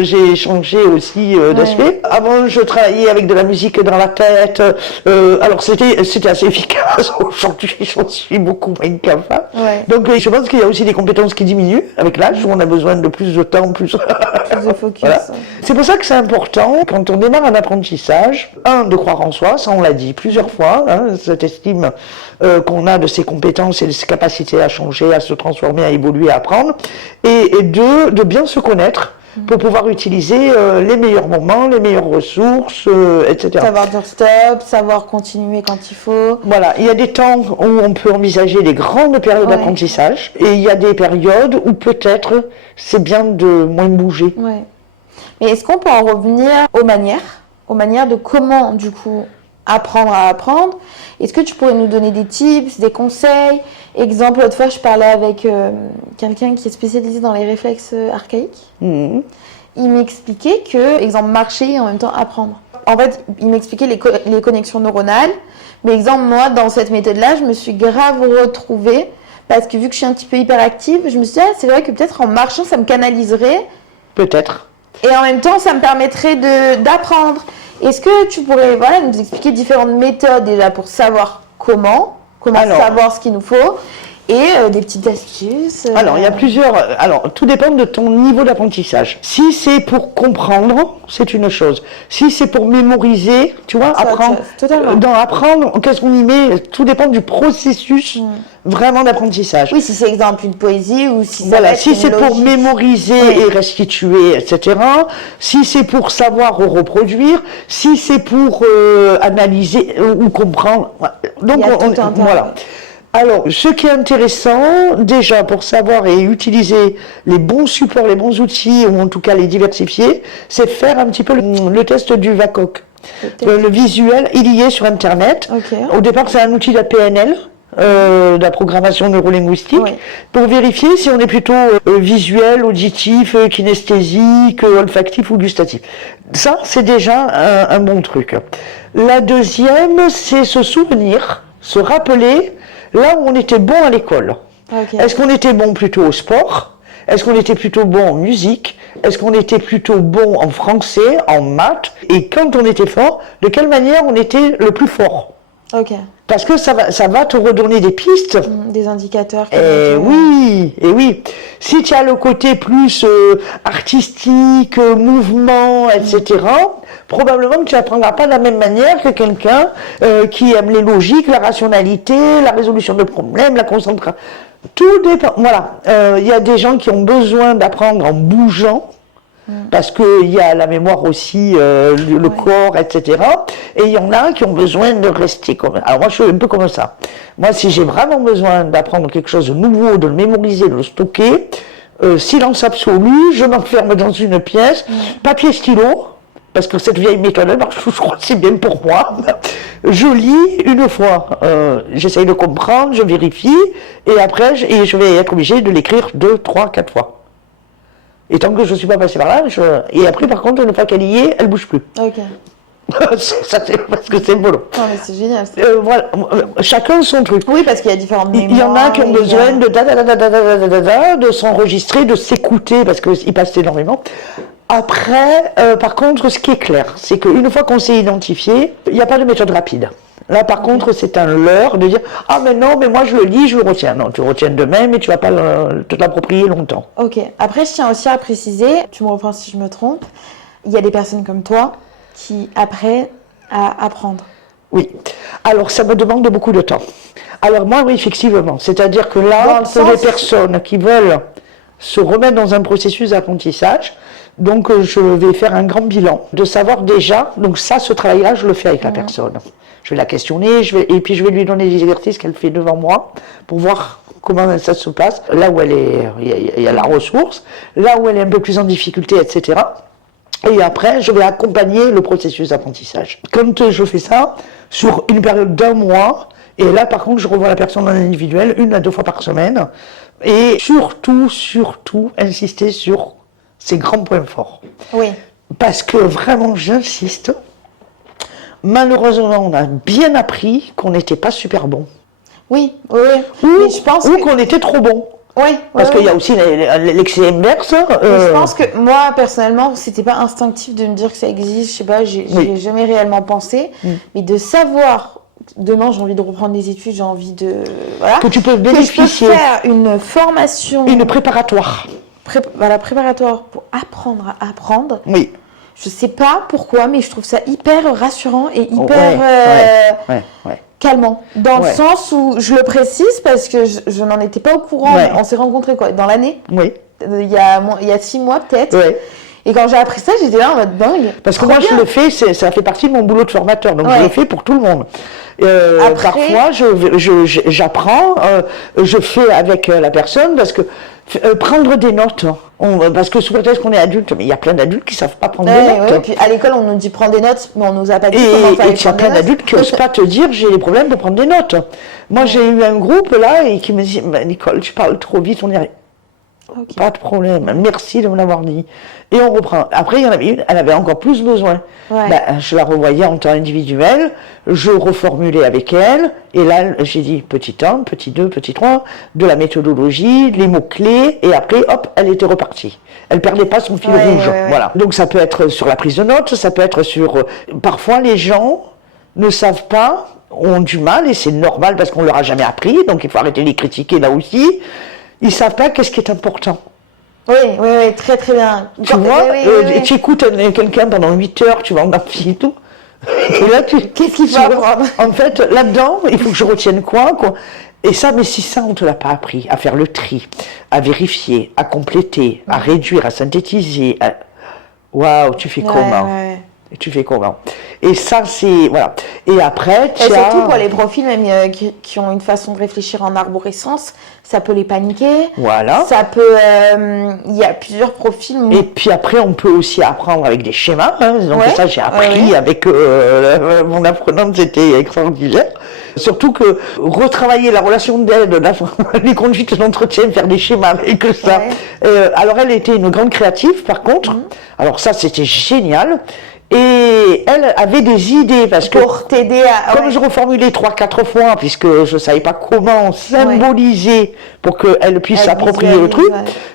j'ai changé aussi d'aspect. Avant, je travaillais avec de la musique dans la tête. Alors, c'était assez efficace. Aujourd'hui, j'en suis beaucoup moins capable. Ouais. Donc, je pense qu'il y a aussi des compétences qui diminuent avec l'âge, où on a besoin de plus de temps, plus de focus. Voilà. C'est pour ça que c'est important, quand on démarre un apprentissage, de croire en soi, ça on l'a dit plusieurs fois, hein, cette estime qu'on a de ses compétences et de ses capacités à changer, à se transformer, à évoluer, à apprendre, et de bien se connaître pour pouvoir utiliser les meilleurs moments, les meilleures ressources, etc. Savoir dire stop, savoir continuer quand il faut. Voilà, il y a des temps où on peut envisager des grandes périodes d'apprentissage, et il y a des périodes où peut-être c'est bien de moins bouger. Ouais. Mais est-ce qu'on peut en revenir aux manières de comment, du coup, apprendre à apprendre? Est-ce que tu pourrais nous donner des tips, des conseils? Exemple, l'autre fois, je parlais avec quelqu'un qui est spécialisé dans les réflexes archaïques. Il m'expliquait que, exemple, marcher et en même temps apprendre. En fait, il m'expliquait les connexions neuronales. Mais exemple, moi, dans cette méthode-là, je me suis grave retrouvée parce que vu que je suis un petit peu hyperactive, je me suis dit, c'est vrai que peut-être en marchant, ça me canaliserait. Peut-être. Et en même temps, ça me permettrait d'apprendre. Est-ce que tu pourrais nous expliquer différentes méthodes déjà pour savoir comment savoir ce qu'il nous faut et des petites astuces Alors, il y a plusieurs... Alors, tout dépend de ton niveau d'apprentissage. Si c'est pour comprendre, c'est une chose. Si c'est pour mémoriser, tu vois, apprendre... Totalement. Dans apprendre, qu'est-ce qu'on y met? Tout dépend du processus vraiment d'apprentissage. Oui, si c'est exemple une poésie ou si si c'est pour mémoriser et restituer, etc. Si c'est pour savoir reproduire, si c'est pour analyser ou comprendre. Donc, voilà. Alors, ce qui est intéressant, déjà, pour savoir et utiliser les bons supports, les bons outils, ou en tout cas les diversifier, c'est faire un petit peu le test du VACOC. Le visuel, il y est sur Internet. Okay. Au départ, c'est un outil de la PNL, de la programmation neurolinguistique, pour vérifier si on est plutôt visuel, auditif, kinesthésique, olfactif ou gustatif. Ça, c'est déjà un bon truc. La deuxième, c'est se souvenir, se rappeler là où on était bon à l'école. Okay. Est-ce qu'on était bon plutôt au sport? Est-ce qu'on était plutôt bon en musique? Est-ce qu'on était plutôt bon en français, en maths? Et quand on était fort, de quelle manière on était le plus fort? Ok. Parce que ça va te redonner des pistes. Des indicateurs. Oui. Si tu as le côté plus artistique, mouvement, etc., probablement que tu n'apprendras pas de la même manière que quelqu'un qui aime les logiques, la rationalité, la résolution de problèmes, la concentration. Tout dépend. Voilà. Il y a des gens qui ont besoin d'apprendre en bougeant, parce qu'il y a la mémoire aussi, le corps, etc. Et il y en a qui ont besoin de rester comme ça. Alors moi, je suis un peu comme ça. Moi, si j'ai vraiment besoin d'apprendre quelque chose de nouveau, de le mémoriser, de le stocker, silence absolu, je m'enferme dans une pièce, papier, stylo, parce que cette vieille méthode, je crois que c'est bien pour moi. Je lis une fois, j'essaye de comprendre, je vérifie, et après, je vais être obligé de l'écrire 2, 3, 4 fois. Et tant que je ne suis pas passée par là, et après, par contre, une fois qu'elle y est, elle ne bouge plus. Ok. Ça, c'est parce que c'est boulot. Non, mais c'est génial. Voilà, chacun son truc. Oui, parce qu'il y a différentes mémoires. Il y en a qui ont besoin de s'enregistrer, de s'écouter, parce qu'ils passent énormément. Après, par contre, ce qui est clair, c'est qu'une fois qu'on s'est identifié, il n'y a pas de méthode rapide. Là, par contre, c'est un leurre de dire « Ah, mais non, mais moi je le lis, je le retiens. » Non, tu le retiens demain, mais tu ne vas pas te l'approprier longtemps. Ok. Après, je tiens aussi à préciser, tu me reprends si je me trompe, il y a des personnes comme toi qui apprennent à apprendre. Oui. Alors, ça me demande beaucoup de temps. Alors, moi, oui, effectivement. C'est-à-dire que là, pour les personnes qui veulent se remettre dans un processus d'apprentissage, donc je vais faire un grand bilan, de savoir déjà, donc ça, ce travail-là, je le fais avec la personne. Je vais la questionner, et puis je vais lui donner des exercices qu'elle fait devant moi, pour voir comment ça se passe. Là où elle est, il y a la ressource, là où elle est un peu plus en difficulté, etc. Et après, je vais accompagner le processus d'apprentissage. Quand je fais ça, sur une période d'1 mois, et là, par contre, je revois la personne en individuel 1 à 2 fois par semaine, et surtout, insister sur ces grands points forts. Oui. Parce que vraiment, j'insiste, malheureusement, on a bien appris qu'on n'était pas super bon. Oui, oui. Mais je pense qu'on était trop bon. Oui, parce qu'il y a aussi l'excès inverse. Je pense que moi, personnellement, c'était pas instinctif de me dire que ça existe. Je sais pas, j'ai jamais réellement pensé. Mais de savoir, demain, j'ai envie de reprendre des études, j'ai envie de... Voilà. Que tu peux bénéficier. Que je peux faire une formation... Une préparatoire. Préparatoire pour apprendre à apprendre. Oui. Je sais pas pourquoi, mais je trouve ça hyper rassurant et hyper... calmant, dans le sens où je le précise parce que je n'en étais pas au courant. On s'est rencontrés dans l'année, il y a 6 mois peut-être. Et quand j'ai appris ça, j'étais là en mode dingue. Parce que moi, je le fais, ça fait partie de mon boulot de formateur, donc je le fais pour tout le monde. Parfois, j'apprends, je fais avec la personne, parce que prendre des notes, parce que sous prétexte qu'on est adulte, mais il y a plein d'adultes qui ne savent pas prendre des notes. Et puis à l'école, on nous dit prendre des notes, mais on ne nous a pas dit comment fallait prendre des notes. Et il y a plein d'adultes qui n'osent pas te dire j'ai des problèmes pour prendre des notes. Moi, j'ai eu un groupe là et qui me dit Nicole, tu parles trop vite, on y arrive. Pas de problème, merci de me l'avoir dit. Et on reprend. Après, il y en avait une, elle avait encore plus besoin. Je la revoyais en temps individuel, je reformulais avec elle, et là, j'ai dit petit 1, petit 2, petit 3, de la méthodologie, les mots-clés, et après, hop, elle était repartie. Elle perdait pas son fil rouge. Voilà. Donc ça peut être sur la prise de notes, ça peut être sur... Parfois, les gens ne savent pas, ont du mal, et c'est normal parce qu'on leur a jamais appris, donc il faut arrêter de les critiquer là aussi. Ils savent pas qu'est-ce qui est important. Oui, très très bien. Tu vois, tu écoutes quelqu'un pendant 8 heures, tu vas en amphi et tout. Et là, qu'est-ce qu'il faut apprendre ? En fait, là-dedans, il faut que je retienne quoi. Et ça, mais si ça, on ne te l'a pas appris, à faire le tri, à vérifier, à compléter, à réduire, à synthétiser. Waouh, tu fais comment ? Tu fais comment ? Et ça, c'est... Voilà. Et après, tu as... Surtout pour les profils même qui ont une façon de réfléchir en arborescence, ça peut les paniquer. Voilà. Ça peut... Il y a plusieurs profils. Et puis après, on peut aussi apprendre avec des schémas. Donc ça, j'ai appris avec mon apprenante, c'était extraordinaire. Surtout que retravailler la relation d'aide, les conduites d'entretien, faire des schémas avec ça. Alors, elle était une grande créative, par contre. Alors ça, c'était génial. Et elle avait des idées, parce que pour t'aider à... Comme je reformulais 3-4 fois, puisque je ne savais pas comment symboliser pour qu'elle puisse s'approprier le truc.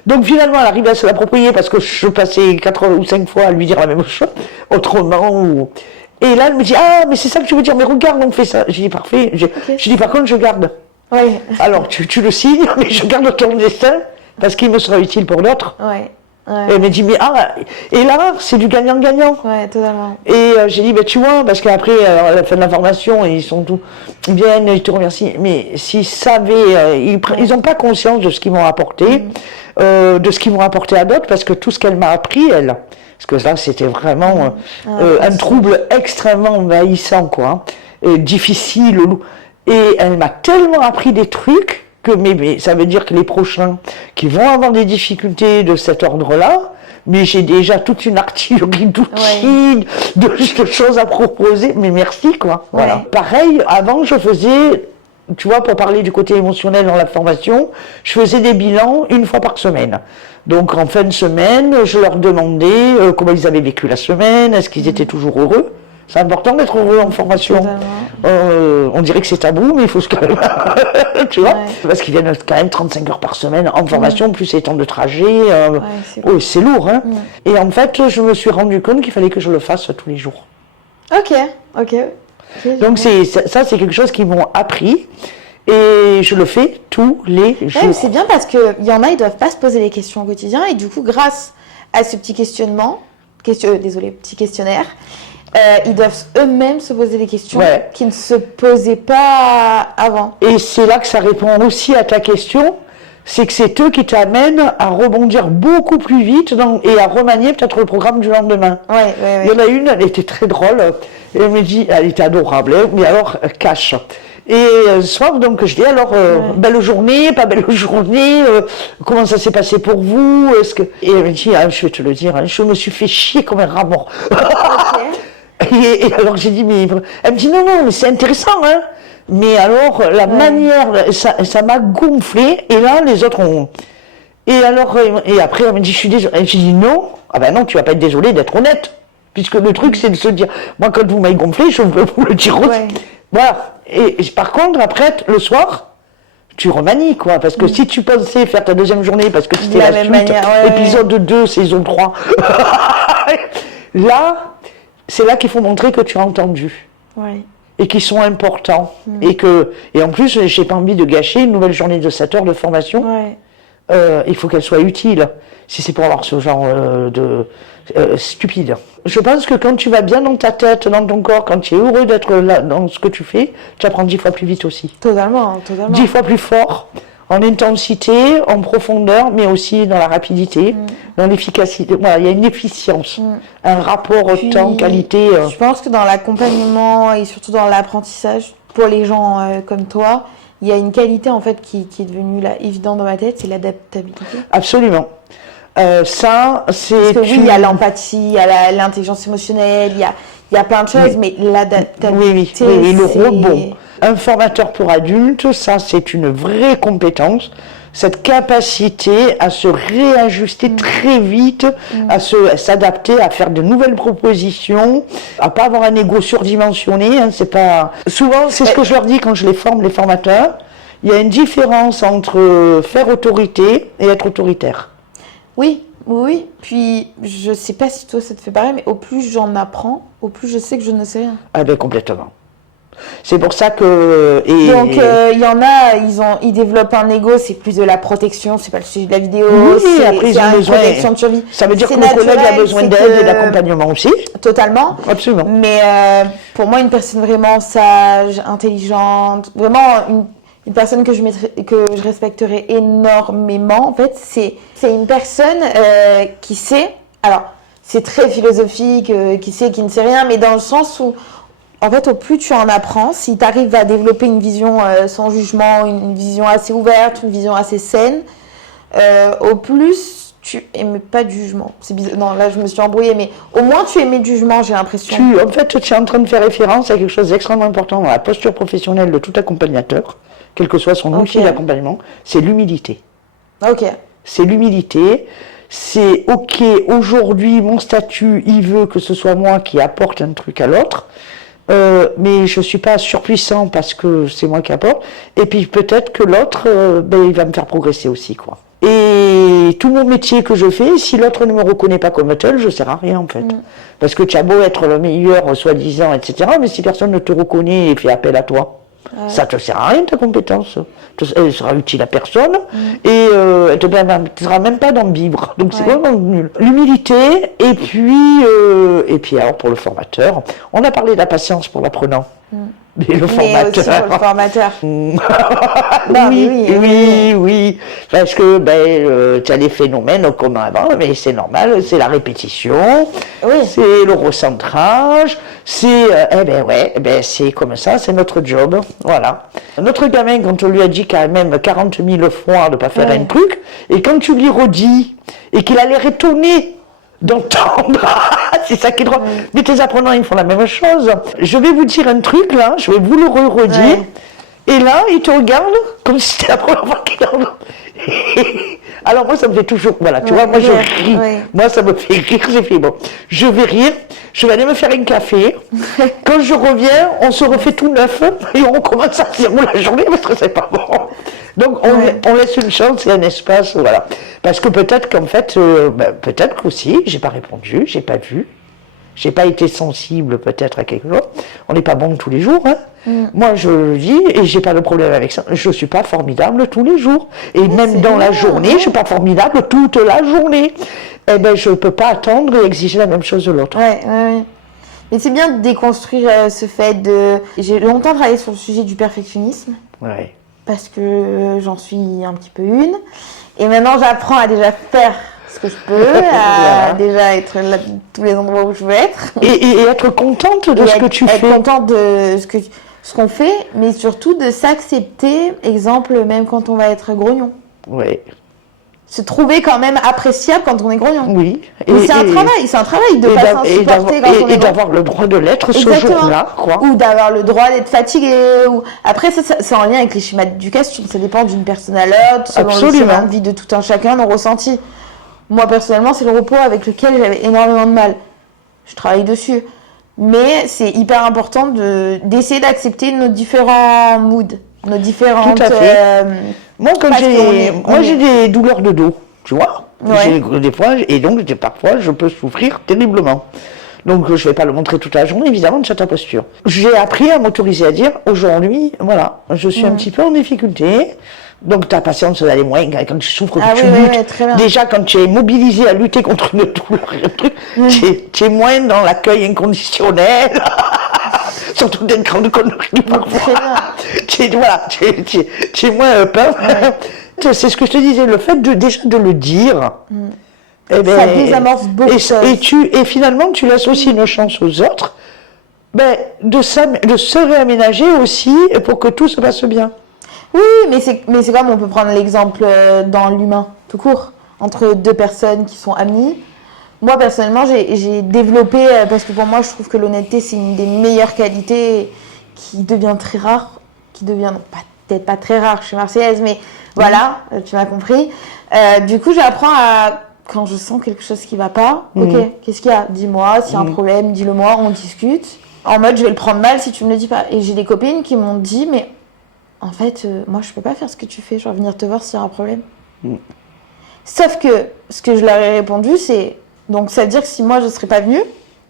Donc finalement, elle arrivait à se l'approprier parce que je passais 4 ou 5 fois à lui dire la même chose, autrement. Et là, elle me dit, ah, mais c'est ça que tu veux dire, mais regarde, on fait ça. J'ai dit, parfait. J'ai dit, par contre, je garde. Alors, tu le signes, mais je garde ton dessin, parce qu'il me sera utile pour d'autres. Et elle m'a dit, mais et là, c'est du gagnant-gagnant. Totalement. Et j'ai dit, tu vois, parce qu'après, à la fin de la formation, ils viennent, ils te remercient. Mais s'ils savaient, ils n'ont pas conscience de ce qu'ils m'ont apporté, de ce qu'ils m'ont apporté à d'autres, parce que tout ce qu'elle m'a appris, elle, parce que là, c'était vraiment un trouble extrêmement envahissant, quoi, difficile. Et elle m'a tellement appris des trucs, mais ça veut dire que les prochains qui vont avoir des difficultés de cet ordre-là, mais j'ai déjà toute une artillerie d'outils, de choses à proposer, mais merci quoi. Voilà. Pareil, avant je faisais tu vois, pour parler du côté émotionnel dans la formation, je faisais des bilans 1 fois par semaine. Donc en fin de semaine, je leur demandais comment ils avaient vécu la semaine, est-ce qu'ils étaient toujours heureux. C'est important d'être heureux en formation. On dirait que c'est tabou, mais il faut se calmer. Tu vois, parce qu'ils viennent quand même 35 heures par semaine en formation, plus les temps de trajet. C'est lourd. Hein. Et en fait, je me suis rendu compte qu'il fallait que je le fasse tous les jours. Ok. Donc ça, c'est quelque chose qu'ils m'ont appris. Et je le fais tous les jours. Ouais, c'est bien parce qu'il y en a, ils ne doivent pas se poser les questions au quotidien. Et du coup, grâce à ce petit questionnement, petit questionnaire, ils doivent eux-mêmes se poser des questions qui ne se posaient pas avant. Et c'est là que ça répond aussi à ta question, c'est que c'est eux qui t'amènent à rebondir beaucoup plus vite et à remanier peut-être le programme du lendemain. Il y en a une, elle était très drôle, et elle me dit, elle était adorable, hein, mais alors cash. Et ce soir, donc, je dis alors, belle journée, pas belle journée, comment ça s'est passé pour vous, Et elle me dit, je vais te le dire, hein, je me suis fait chier comme un rat mort. Et alors j'ai dit, mais elle me dit, non, mais c'est intéressant, hein. Mais alors, la manière, ça m'a gonflé, et là, les autres ont... Et alors, et après, elle me dit, je suis désolée. J'ai dit, non, ah ben non, tu vas pas être désolée d'être honnête. Puisque le truc, c'est de se dire, moi, quand vous m'avez gonflé, je veux vous le dire aussi. Voilà. Et par contre, après, le soir, tu remanies, quoi. Parce que si tu pensais faire ta deuxième journée, parce que c'était la suite, épisode 2, saison 3, là, c'est là qu'il faut montrer que tu as entendu. Et qui sont importants. Et en plus, j'ai pas envie de gâcher une nouvelle journée de 7 heures de formation. Il faut qu'elle soit utile. Si c'est pour avoir ce genre de stupide. Je pense que quand tu vas bien dans ta tête, dans ton corps, quand tu es heureux d'être là dans ce que tu fais, tu apprends 10 fois plus vite aussi. Totalement. 10 fois plus fort, en intensité, en profondeur, mais aussi dans la rapidité, dans l'efficacité. Voilà, il y a une efficience, un rapport au temps, qualité. Je pense que dans l'accompagnement et surtout dans l'apprentissage, pour les gens comme toi, il y a une qualité en fait qui est devenue là, évidente dans ma tête, c'est l'adaptabilité. Absolument. Ça, c'est... Parce que il y a l'empathie, il y a l'intelligence émotionnelle, il y a plein de choses, mais l'adaptabilité, oui, le rebond. Un formateur pour adultes, ça, c'est une vraie compétence. Cette capacité à se réajuster très vite, à s'adapter, à faire de nouvelles propositions, à pas avoir un ego surdimensionné. Hein, c'est pas... Souvent, c'est ce que je leur dis quand je les forme, les formateurs. Il y a une différence entre faire autorité et être autoritaire. Oui. Puis, je sais pas si toi ça te fait pareil, mais au plus j'en apprends, au plus je sais que je ne sais rien. Ah ben complètement. C'est pour ça que... Donc, il y en a, ils développent un ego, c'est plus de la protection, c'est pas le sujet de la vidéo, après, ils ont besoin... protection de survie. Ça veut dire que le collègue a besoin d'aide et d'accompagnement aussi. Totalement. Absolument. Mais pour moi, une personne vraiment sage, intelligente, vraiment une personne que je respecterais énormément, en fait, c'est une personne qui sait, alors c'est très philosophique, qui ne sait rien, mais dans le sens où, en fait, au plus tu en apprends, si tu arrives à développer une vision sans jugement, une vision assez ouverte, une vision assez saine, au plus tu émets pas de jugement. C'est bizarre. Non, là je me suis embrouillée, mais au moins tu émets de jugement, j'ai l'impression. En fait, tu es en train de faire référence à quelque chose d'extrêmement important dans la posture professionnelle de tout accompagnateur, quel que soit son outil d'accompagnement, c'est l'humilité. C'est l'humilité. C'est ok, aujourd'hui mon statut, il veut que ce soit moi qui apporte un truc à l'autre. Mais je ne suis pas surpuissant parce que c'est moi qui apporte. Et puis peut-être que l'autre, il va me faire progresser aussi, quoi. Et tout mon métier que je fais, si l'autre ne me reconnaît pas comme tel, je ne sers à rien en fait. Parce que tu as beau être le meilleur, soi-disant, etc. Mais si personne ne te reconnaît et fait appel à toi, ça ne te sert à rien ta compétence. Elle sera utile à personne et elle ne te permettra même pas d'en vivre. Donc c'est vraiment nul. L'humilité et puis alors pour le formateur, on a parlé de la patience pour l'apprenant. Mais le formateur. Aussi pour le formateur. Oui. Parce que tu as des phénomènes comme avant, mais c'est normal, c'est la répétition, c'est le recentrage, c'est c'est comme ça, c'est notre job. Voilà. Notre gamin, quand on lui a dit quand même 40 000 fois de ne pas faire un truc, et quand tu lui redis, et qu'il a l'air étonné d'entendre, c'est ça qui est drôle. Mais tes apprenants, ils font la même chose. Je vais vous dire un truc là, je vais vous le redire. Et là, il te regarde comme si c'était la première fois qu'il regarde. Alors moi, ça me fait toujours... Voilà, tu vois, moi je ris. Moi, ça me fait rire. J'ai fait, bon, je vais rire, je vais aller me faire un café. Quand je reviens, on se refait tout neuf et on recommence à zéro la journée parce que c'est pas bon. Donc on laisse une chance et un espace, voilà. Parce que peut-être qu'en fait, peut-être qu'aussi, j'ai pas répondu, j'ai pas vu. J'ai pas été sensible peut-être à quelque chose. On n'est pas bon tous les jours. Hein. Moi, je le dis et j'ai pas de problème avec ça. Je suis pas formidable tous les jours. Et même dans la journée, je suis pas formidable toute la journée. Eh ben, je peux pas attendre et exiger la même chose de l'autre. Ouais. Mais c'est bien de déconstruire ce fait de... J'ai longtemps travaillé sur le sujet du perfectionnisme. Ouais. Parce que j'en suis un petit peu une. Et maintenant, j'apprends à déjà faire ce que je peux, à déjà être là tous les endroits où je veux être. Et être contente de ce que tu fais. Être contente de ce qu'on fait, mais surtout de s'accepter, exemple, même quand on va être grognon. Oui. Se trouver quand même appréciable quand on est grognon. Oui. C'est un travail de pas s'insupporter quand on est grognon. Et d'avoir le droit de l'être ce jour-là, quoi. Ou d'avoir le droit d'être fatigué. Après, ça, c'est en lien avec les schémas d'éducation. Ça dépend d'une personne à l'autre, selon le chemin de vie de tout un chacun, nos ressentis. Moi, personnellement, c'est le repos avec lequel j'avais énormément de mal. Je travaille dessus. Mais c'est hyper important d'essayer d'accepter nos différents moods, nos différentes... Tout à fait. Moi, j'ai des douleurs de dos, tu vois. Ouais. Des fois, et donc parfois, je peux souffrir terriblement. Donc, je ne vais pas le montrer toute la journée, évidemment, de cette posture. J'ai appris à m'autoriser à dire, aujourd'hui, voilà, je suis un petit peu en difficulté. Donc, ta patience d'aller moins quand tu souffres, que tu luttes. Très bien. Déjà, quand tu es mobilisé à lutter contre une douleur, tu es moins dans l'accueil inconditionnel. Surtout des grandes conneries parfois. Tu es moins peur. Ouais. C'est ce que je te disais, le fait déjà de le dire. Eh ben, ça désamorce beaucoup de choses. Et finalement, tu laisses aussi une chance aux autres de se réaménager aussi pour que tout se passe bien. Oui, mais c'est comme on peut prendre l'exemple dans l'humain, tout court, entre deux personnes qui sont amies. Moi, personnellement, j'ai développé, parce que pour moi, je trouve que l'honnêteté, c'est une des meilleures qualités qui devient très rare, peut-être pas très rare, je suis marseillaise, mais voilà, tu m'as compris. Du coup, j'apprends à, quand je sens quelque chose qui va pas, ok, qu'est-ce qu'il y a? Dis-moi, s'il y a un problème, dis-le-moi, on discute. En mode, je vais le prendre mal si tu me le dis pas. Et j'ai des copines qui m'ont dit, mais en fait, moi, je peux pas faire ce que tu fais, je vais venir te voir s'il y a un problème. Sauf que, ce que je leur ai répondu, c'est, donc ça veut dire que si moi, je serais pas venue,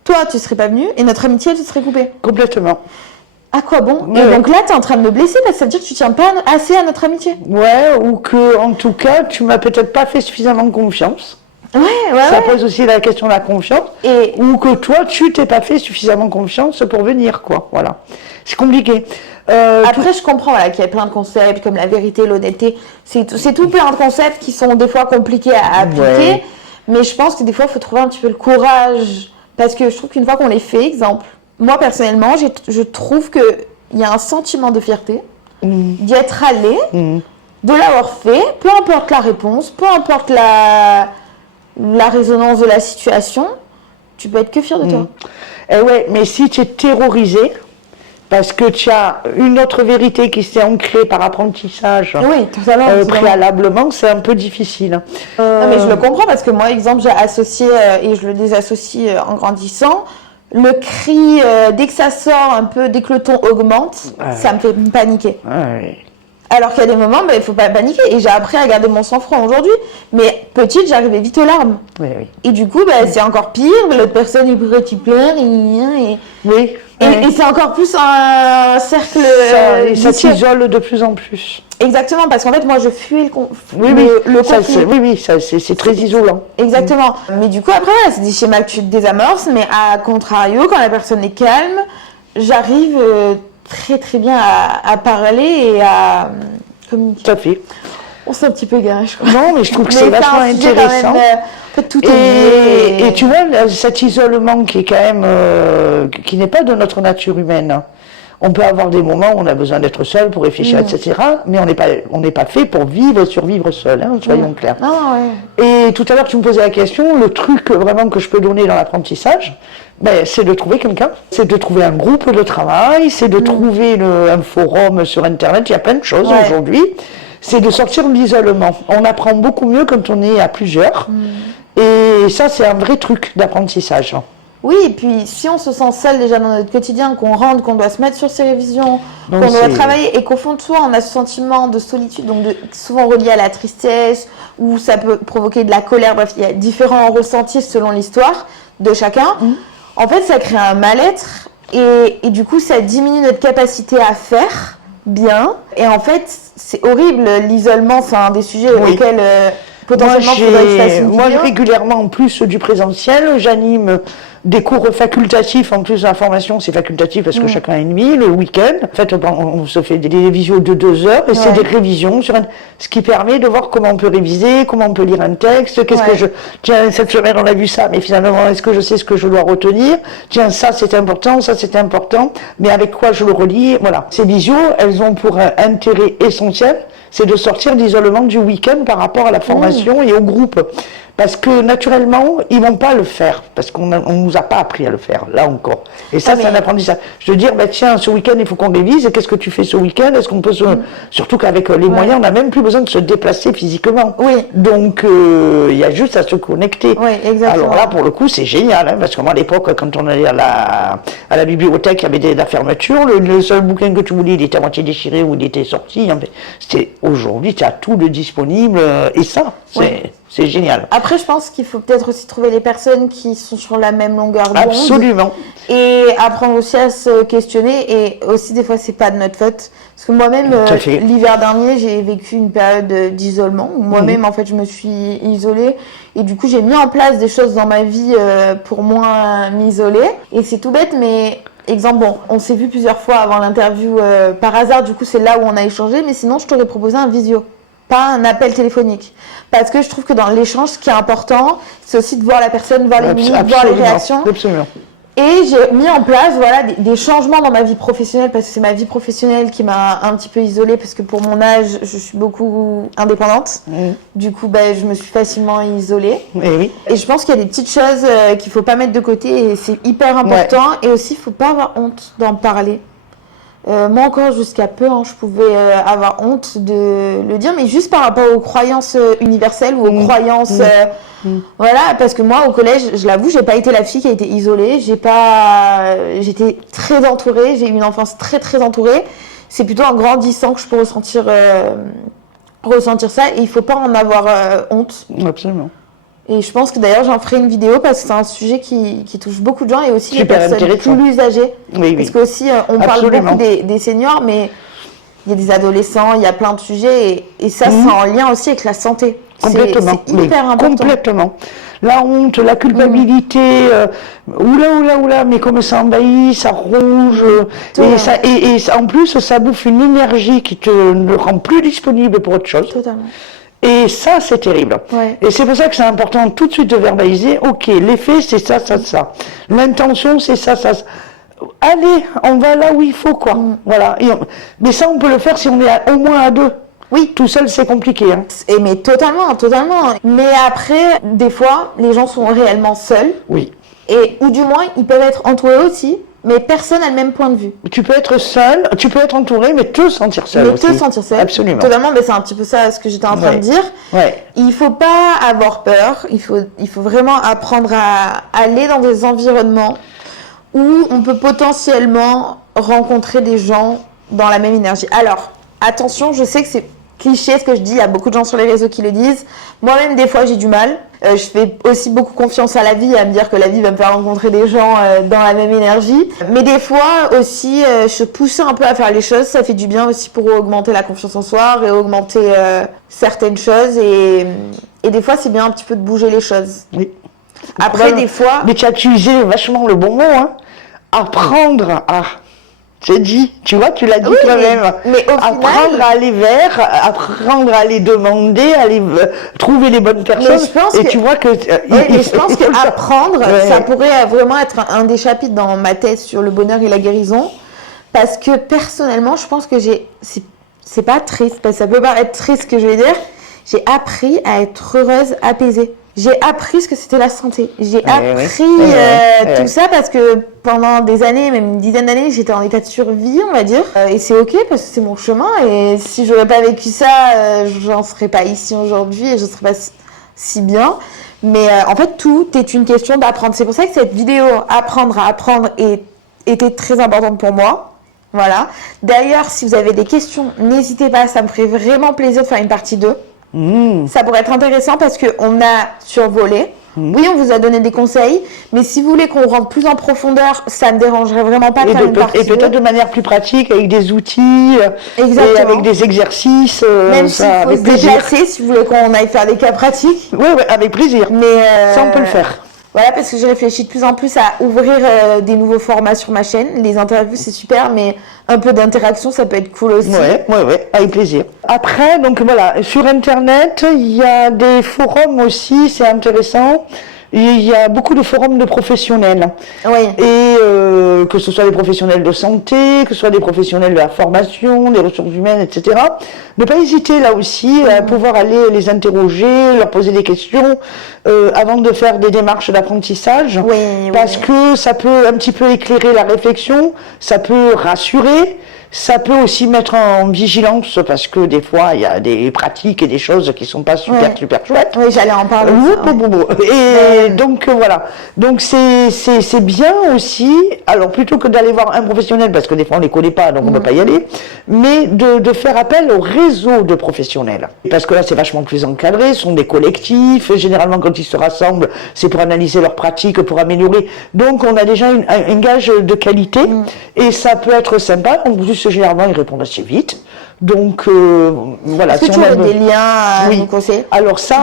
toi, tu serais pas venue, et notre amitié, elle se serait coupée. Complètement. À quoi bon? Et donc là, t'es en train de me blesser parce que ça veut dire que tu tiens pas assez à notre amitié. Ouais, ou que, en tout cas, tu m'as peut-être pas fait suffisamment confiance. Ça pose aussi la question de la confiance. Ou que toi, tu t'es pas fait suffisamment confiance pour venir, quoi. Voilà. C'est compliqué. Après, je comprends qu'il y a plein de concepts comme la vérité, l'honnêteté. C'est tout plein de concepts qui sont des fois compliqués à appliquer. Ouais. Mais je pense que des fois, il faut trouver un petit peu le courage. Parce que je trouve qu'une fois qu'on les fait, exemple, moi personnellement, je trouve qu'il y a un sentiment de fierté, d'y être allé, de l'avoir fait, peu importe la réponse, peu importe la résonance de la situation, tu peux être que fier de toi. Et ouais, mais si tu es terrorisé, parce que tu as une autre vérité qui s'est ancrée par apprentissage préalablement, c'est un peu difficile. Non, mais je le comprends parce que moi, exemple, j'ai associé et je le désassocie en grandissant. Le cri, dès que ça sort un peu, dès que le ton augmente, ça me fait paniquer. Alors qu'il y a des moments, il ne faut pas paniquer. Et j'ai appris à garder mon sang-froid aujourd'hui. Mais petite, j'arrivais vite aux larmes. Et du coup, c'est encore pire. L'autre personne, il pourrait t'y plaire. Et c'est encore plus un cercle... Ça t'isole de plus en plus. Exactement, parce qu'en fait, moi, je fuis le conflit. C'est très isolant. Exactement. Mais du coup, après, c'est des schémas que tu désamorces. Mais à contrario, quand la personne est calme, j'arrive... très très bien à parler et à communiquer. Tout à fait. On s'est un petit peu égaré, je crois. Non, mais je trouve que c'est vachement intéressant. Et tu vois, cet isolement qui est quand même, qui n'est pas de notre nature humaine. On peut avoir des moments où on a besoin d'être seul pour réfléchir, etc. Mais on n'est pas fait pour survivre seul, hein, soyons clairs. Ah, ouais. Et tout à l'heure, tu me posais la question, le truc vraiment que je peux donner dans l'apprentissage, ben, c'est de trouver quelqu'un, c'est de trouver un groupe de travail, c'est de trouver un forum sur Internet, il y a plein de choses aujourd'hui. C'est de sortir de l'isolement. On apprend beaucoup mieux quand on est à plusieurs. Et ça, c'est un vrai truc d'apprentissage. Oui, et puis si on se sent seul déjà dans notre quotidien, qu'on rentre, qu'on doit se mettre sur ses révisions, qu'on doit travailler et qu'au fond de soi, on a ce sentiment de solitude, donc souvent relié à la tristesse, ou ça peut provoquer de la colère, bref, il y a différents ressentis selon l'histoire de chacun. En fait, ça crée un mal-être et du coup, ça diminue notre capacité à faire bien. Et en fait, c'est horrible, l'isolement, c'est un des sujets auxquels... potentiellement, moi, régulièrement, en plus du présentiel, j'anime des cours facultatifs, en plus de la formation, c'est facultatif parce que chacun a une vie, le week-end. En fait, on se fait des visios de 2 heures et c'est des révisions ce qui permet de voir comment on peut réviser, comment on peut lire un texte, tiens, cette semaine on a vu ça, mais finalement, est-ce que je sais ce que je dois retenir? Tiens, ça c'est important, mais avec quoi je le relis? Voilà. Ces visios, elles ont pour un intérêt essentiel, c'est de sortir d'isolement du week-end par rapport à la formation et au groupe. Parce que naturellement, ils vont pas le faire, parce qu'on nous a pas appris à le faire, là encore. Et ça, c'est un apprentissage. Je veux dire, tiens, ce week-end, il faut qu'on révise, et qu'est-ce que tu fais ce week-end? Est-ce qu'on peut surtout qu'avec les moyens, on n'a même plus besoin de se déplacer physiquement. Donc, il y a juste à se connecter. Alors là, pour le coup, c'est génial, hein, parce que moi, à l'époque, quand on allait à la bibliothèque, il y avait la fermeture, le seul bouquin que tu voulais, il était à moitié déchiré ou il était sorti. Aujourd'hui, tu as tout de disponible, et ça, c'est génial. Après, je pense qu'il faut peut-être aussi trouver les personnes qui sont sur la même longueur d'onde. Absolument. Et apprendre aussi à se questionner. Et aussi, des fois, c'est pas de notre faute. Parce que moi-même, l'hiver dernier, j'ai vécu une période d'isolement. Où moi-même, en fait, je me suis isolée. Et du coup, j'ai mis en place des choses dans ma vie pour moins m'isoler. Et c'est tout bête, mais... Exemple, bon, on s'est vu plusieurs fois avant l'interview par hasard. Du coup, c'est là où on a échangé. Mais sinon, je t'aurais proposé un visio. Pas un appel téléphonique. Parce que je trouve que dans l'échange, ce qui est important, c'est aussi de voir la personne, voir les mimiques, voir les réactions. Absolument. Et j'ai mis en place des changements dans ma vie professionnelle, parce que c'est ma vie professionnelle qui m'a un petit peu isolée, parce que pour mon âge, je suis beaucoup indépendante. Du coup, je me suis facilement isolée. Et je pense qu'il y a des petites choses qu'il ne faut pas mettre de côté, et c'est hyper important. Et aussi, il ne faut pas avoir honte d'en parler. Moi encore jusqu'à peu, je pouvais avoir honte de le dire, mais juste par rapport aux croyances universelles ou aux croyances, voilà, parce que moi au collège, je l'avoue, j'ai pas été la fille qui a été isolée, j'étais très entourée, j'ai eu une enfance très très entourée. C'est plutôt en grandissant que je peux ressentir ça, et il faut pas en avoir honte. Absolument. Et je pense que d'ailleurs j'en ferai une vidéo parce que c'est un sujet qui touche beaucoup de gens et aussi les personnes plus âgées. Parce qu'aussi on parle beaucoup des seniors, mais il y a des adolescents, il y a plein de sujets et ça c'est en lien aussi avec la santé. Complètement. C'est hyper important. Complètement. La honte, la culpabilité, oula, mais comme ça envahit, ça ronge, et ça, en plus ça bouffe une énergie qui te rend plus disponible pour autre chose. Totalement. Et ça, c'est terrible. Et c'est pour ça que c'est important tout de suite de verbaliser, ok, l'effet, c'est ça. L'intention, c'est ça. Allez, on va là où il faut, quoi. Voilà. Mais ça, on peut le faire si on est au moins à 2. Oui, tout seul, c'est compliqué. Hein. Mais totalement. Mais après, des fois, les gens sont réellement seuls. Oui. Ou du moins, ils peuvent être entourés aussi. Mais personne n'a le même point de vue. Tu peux être seul, tu peux être entouré, mais te sentir seul aussi. Absolument. Totalement, mais c'est un petit peu ça ce que j'étais en train de dire. Il faut pas avoir peur, il faut vraiment apprendre à aller dans des environnements où on peut potentiellement rencontrer des gens dans la même énergie. Alors, attention, je sais que c'est cliché ce que je dis, il y a beaucoup de gens sur les réseaux qui le disent. Moi-même, des fois, j'ai du mal. Je fais aussi beaucoup confiance à la vie, à me dire que la vie va me faire rencontrer des gens dans la même énergie. Mais des fois aussi, je pousse un peu à faire les choses. Ça fait du bien aussi pour augmenter la confiance en soi et augmenter certaines choses. Et des fois, c'est bien un petit peu de bouger les choses. Oui. Après, des fois... Mais tu as utilisé vachement le bon mot, hein. Apprendre à... J'ai dit, tu vois, tu l'as dit toi-même. Mais au apprendre à aller vers, apprendre à aller demander, aller trouver les bonnes personnes. Tu vois que. Mais je pense qu'apprendre, ça pourrait vraiment être un des chapitres dans ma thèse sur le bonheur et la guérison. parce que personnellement, je pense que c'est pas triste, parce que ça peut paraître triste ce que je vais dire. J'ai appris à être heureuse, apaisée. J'ai appris ce que c'était la santé. J'ai appris tout ça parce que pendant des années, même une dizaine d'années, j'étais en état de survie, on va dire. Et c'est ok parce que c'est mon chemin. Et si j'aurais pas vécu ça, j'en serais pas ici aujourd'hui et je serais pas si bien. Mais en fait, tout est une question d'apprendre. C'est pour ça que cette vidéo apprendre à apprendre était très importante pour moi. Voilà. D'ailleurs, si vous avez des questions, n'hésitez pas. Ça me ferait vraiment plaisir de faire une partie 2. Ça pourrait être intéressant parce qu'on a survolé. Oui, on vous a donné des conseils, mais si vous voulez qu'on rentre plus en profondeur, ça ne me dérangerait vraiment pas de faire une partie 2. Et peut-être de manière plus pratique, avec des outils, et avec des exercices. Même s'il faut se déplacer, si vous voulez qu'on aille faire des cas pratiques. Oui, avec plaisir. Mais ça, on peut le faire. Voilà, parce que je réfléchis de plus en plus à ouvrir des nouveaux formats sur ma chaîne. Les interviews, c'est super, mais un peu d'interaction, ça peut être cool aussi. Oui, avec plaisir. Après, donc voilà, sur Internet, il y a des forums aussi, c'est intéressant. Il y a beaucoup de forums de professionnels. Oui. Et que ce soit des professionnels de santé, que ce soit des professionnels de la formation, des ressources humaines, etc. Ne pas hésiter là aussi à pouvoir aller les interroger, leur poser des questions avant de faire des démarches d'apprentissage. Parce que ça peut un petit peu éclairer la réflexion, ça peut rassurer. Ça peut aussi mettre en vigilance parce que des fois il y a des pratiques et des choses qui sont pas super chouettes. Oui, j'allais en parler. Et donc voilà. Donc c'est bien aussi. Alors plutôt que d'aller voir un professionnel parce que des fois on les connaît pas donc on peut pas y aller, mais de faire appel au réseau de professionnels parce que là c'est vachement plus encadré. Ce sont des collectifs. Généralement quand ils se rassemblent c'est pour analyser leurs pratiques, pour améliorer. Donc on a déjà un gage de qualité et ça peut être sympa. En plus généralement, ils répondent assez vite. Donc, voilà. Est-ce que tu aurais des liens à nous conseiller? Alors ça,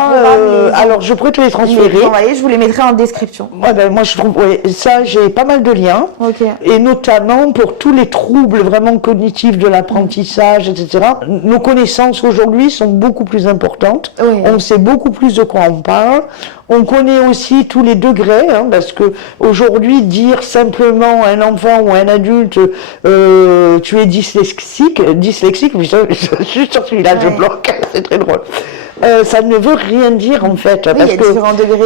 alors je pourrais te les transférer. Je vous les mettrai en description. Moi, je trouve, ça, j'ai pas mal de liens. Et notamment pour tous les troubles vraiment cognitifs de l'apprentissage, etc. Nos connaissances aujourd'hui sont beaucoup plus importantes. On sait beaucoup plus de quoi on parle. On connaît aussi tous les degrés, parce que aujourd'hui, dire simplement à un enfant ou à un adulte, tu es dyslexique, je suis sur celui-là, je bloque, c'est très drôle. Ça ne veut rien dire en fait, parce il y a différents degrés.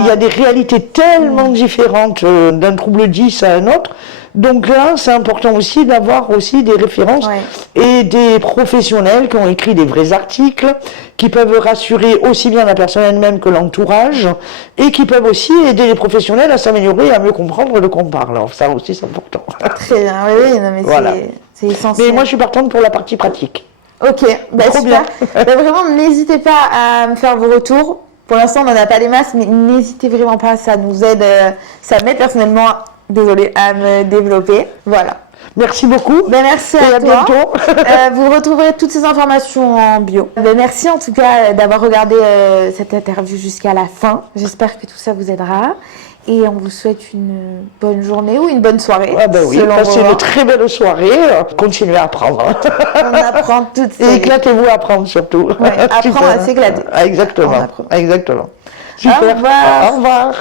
Il y a des réalités tellement différentes d'un trouble 10 à un autre. Donc là, c'est important aussi d'avoir aussi des références et des professionnels qui ont écrit des vrais articles, qui peuvent rassurer aussi bien la personne elle-même que l'entourage, et qui peuvent aussi aider les professionnels à s'améliorer et à mieux comprendre de quoi on parle. Alors ça aussi, c'est important. Très bien, non, mais voilà. C'est essentiel. Mais moi, je suis partante pour la partie pratique. Ok, super. Bien. Vraiment, n'hésitez pas à me faire vos retours. Pour l'instant, on n'en a pas des masses, mais n'hésitez vraiment pas, ça nous aide, ça m'aide personnellement, à me développer. Voilà. Merci beaucoup. Merci à toi. Bientôt. Vous retrouverez toutes ces informations en bio. Merci en tout cas d'avoir regardé cette interview jusqu'à la fin. J'espère que tout ça vous aidera. Et on vous souhaite une bonne journée ou une bonne soirée. Passez une très belle soirée. Continuez à apprendre. On apprend toutes ces... Et éclatez-vous à apprendre surtout. Apprendre à s'éclater. Exactement. Super. Au revoir. Au revoir.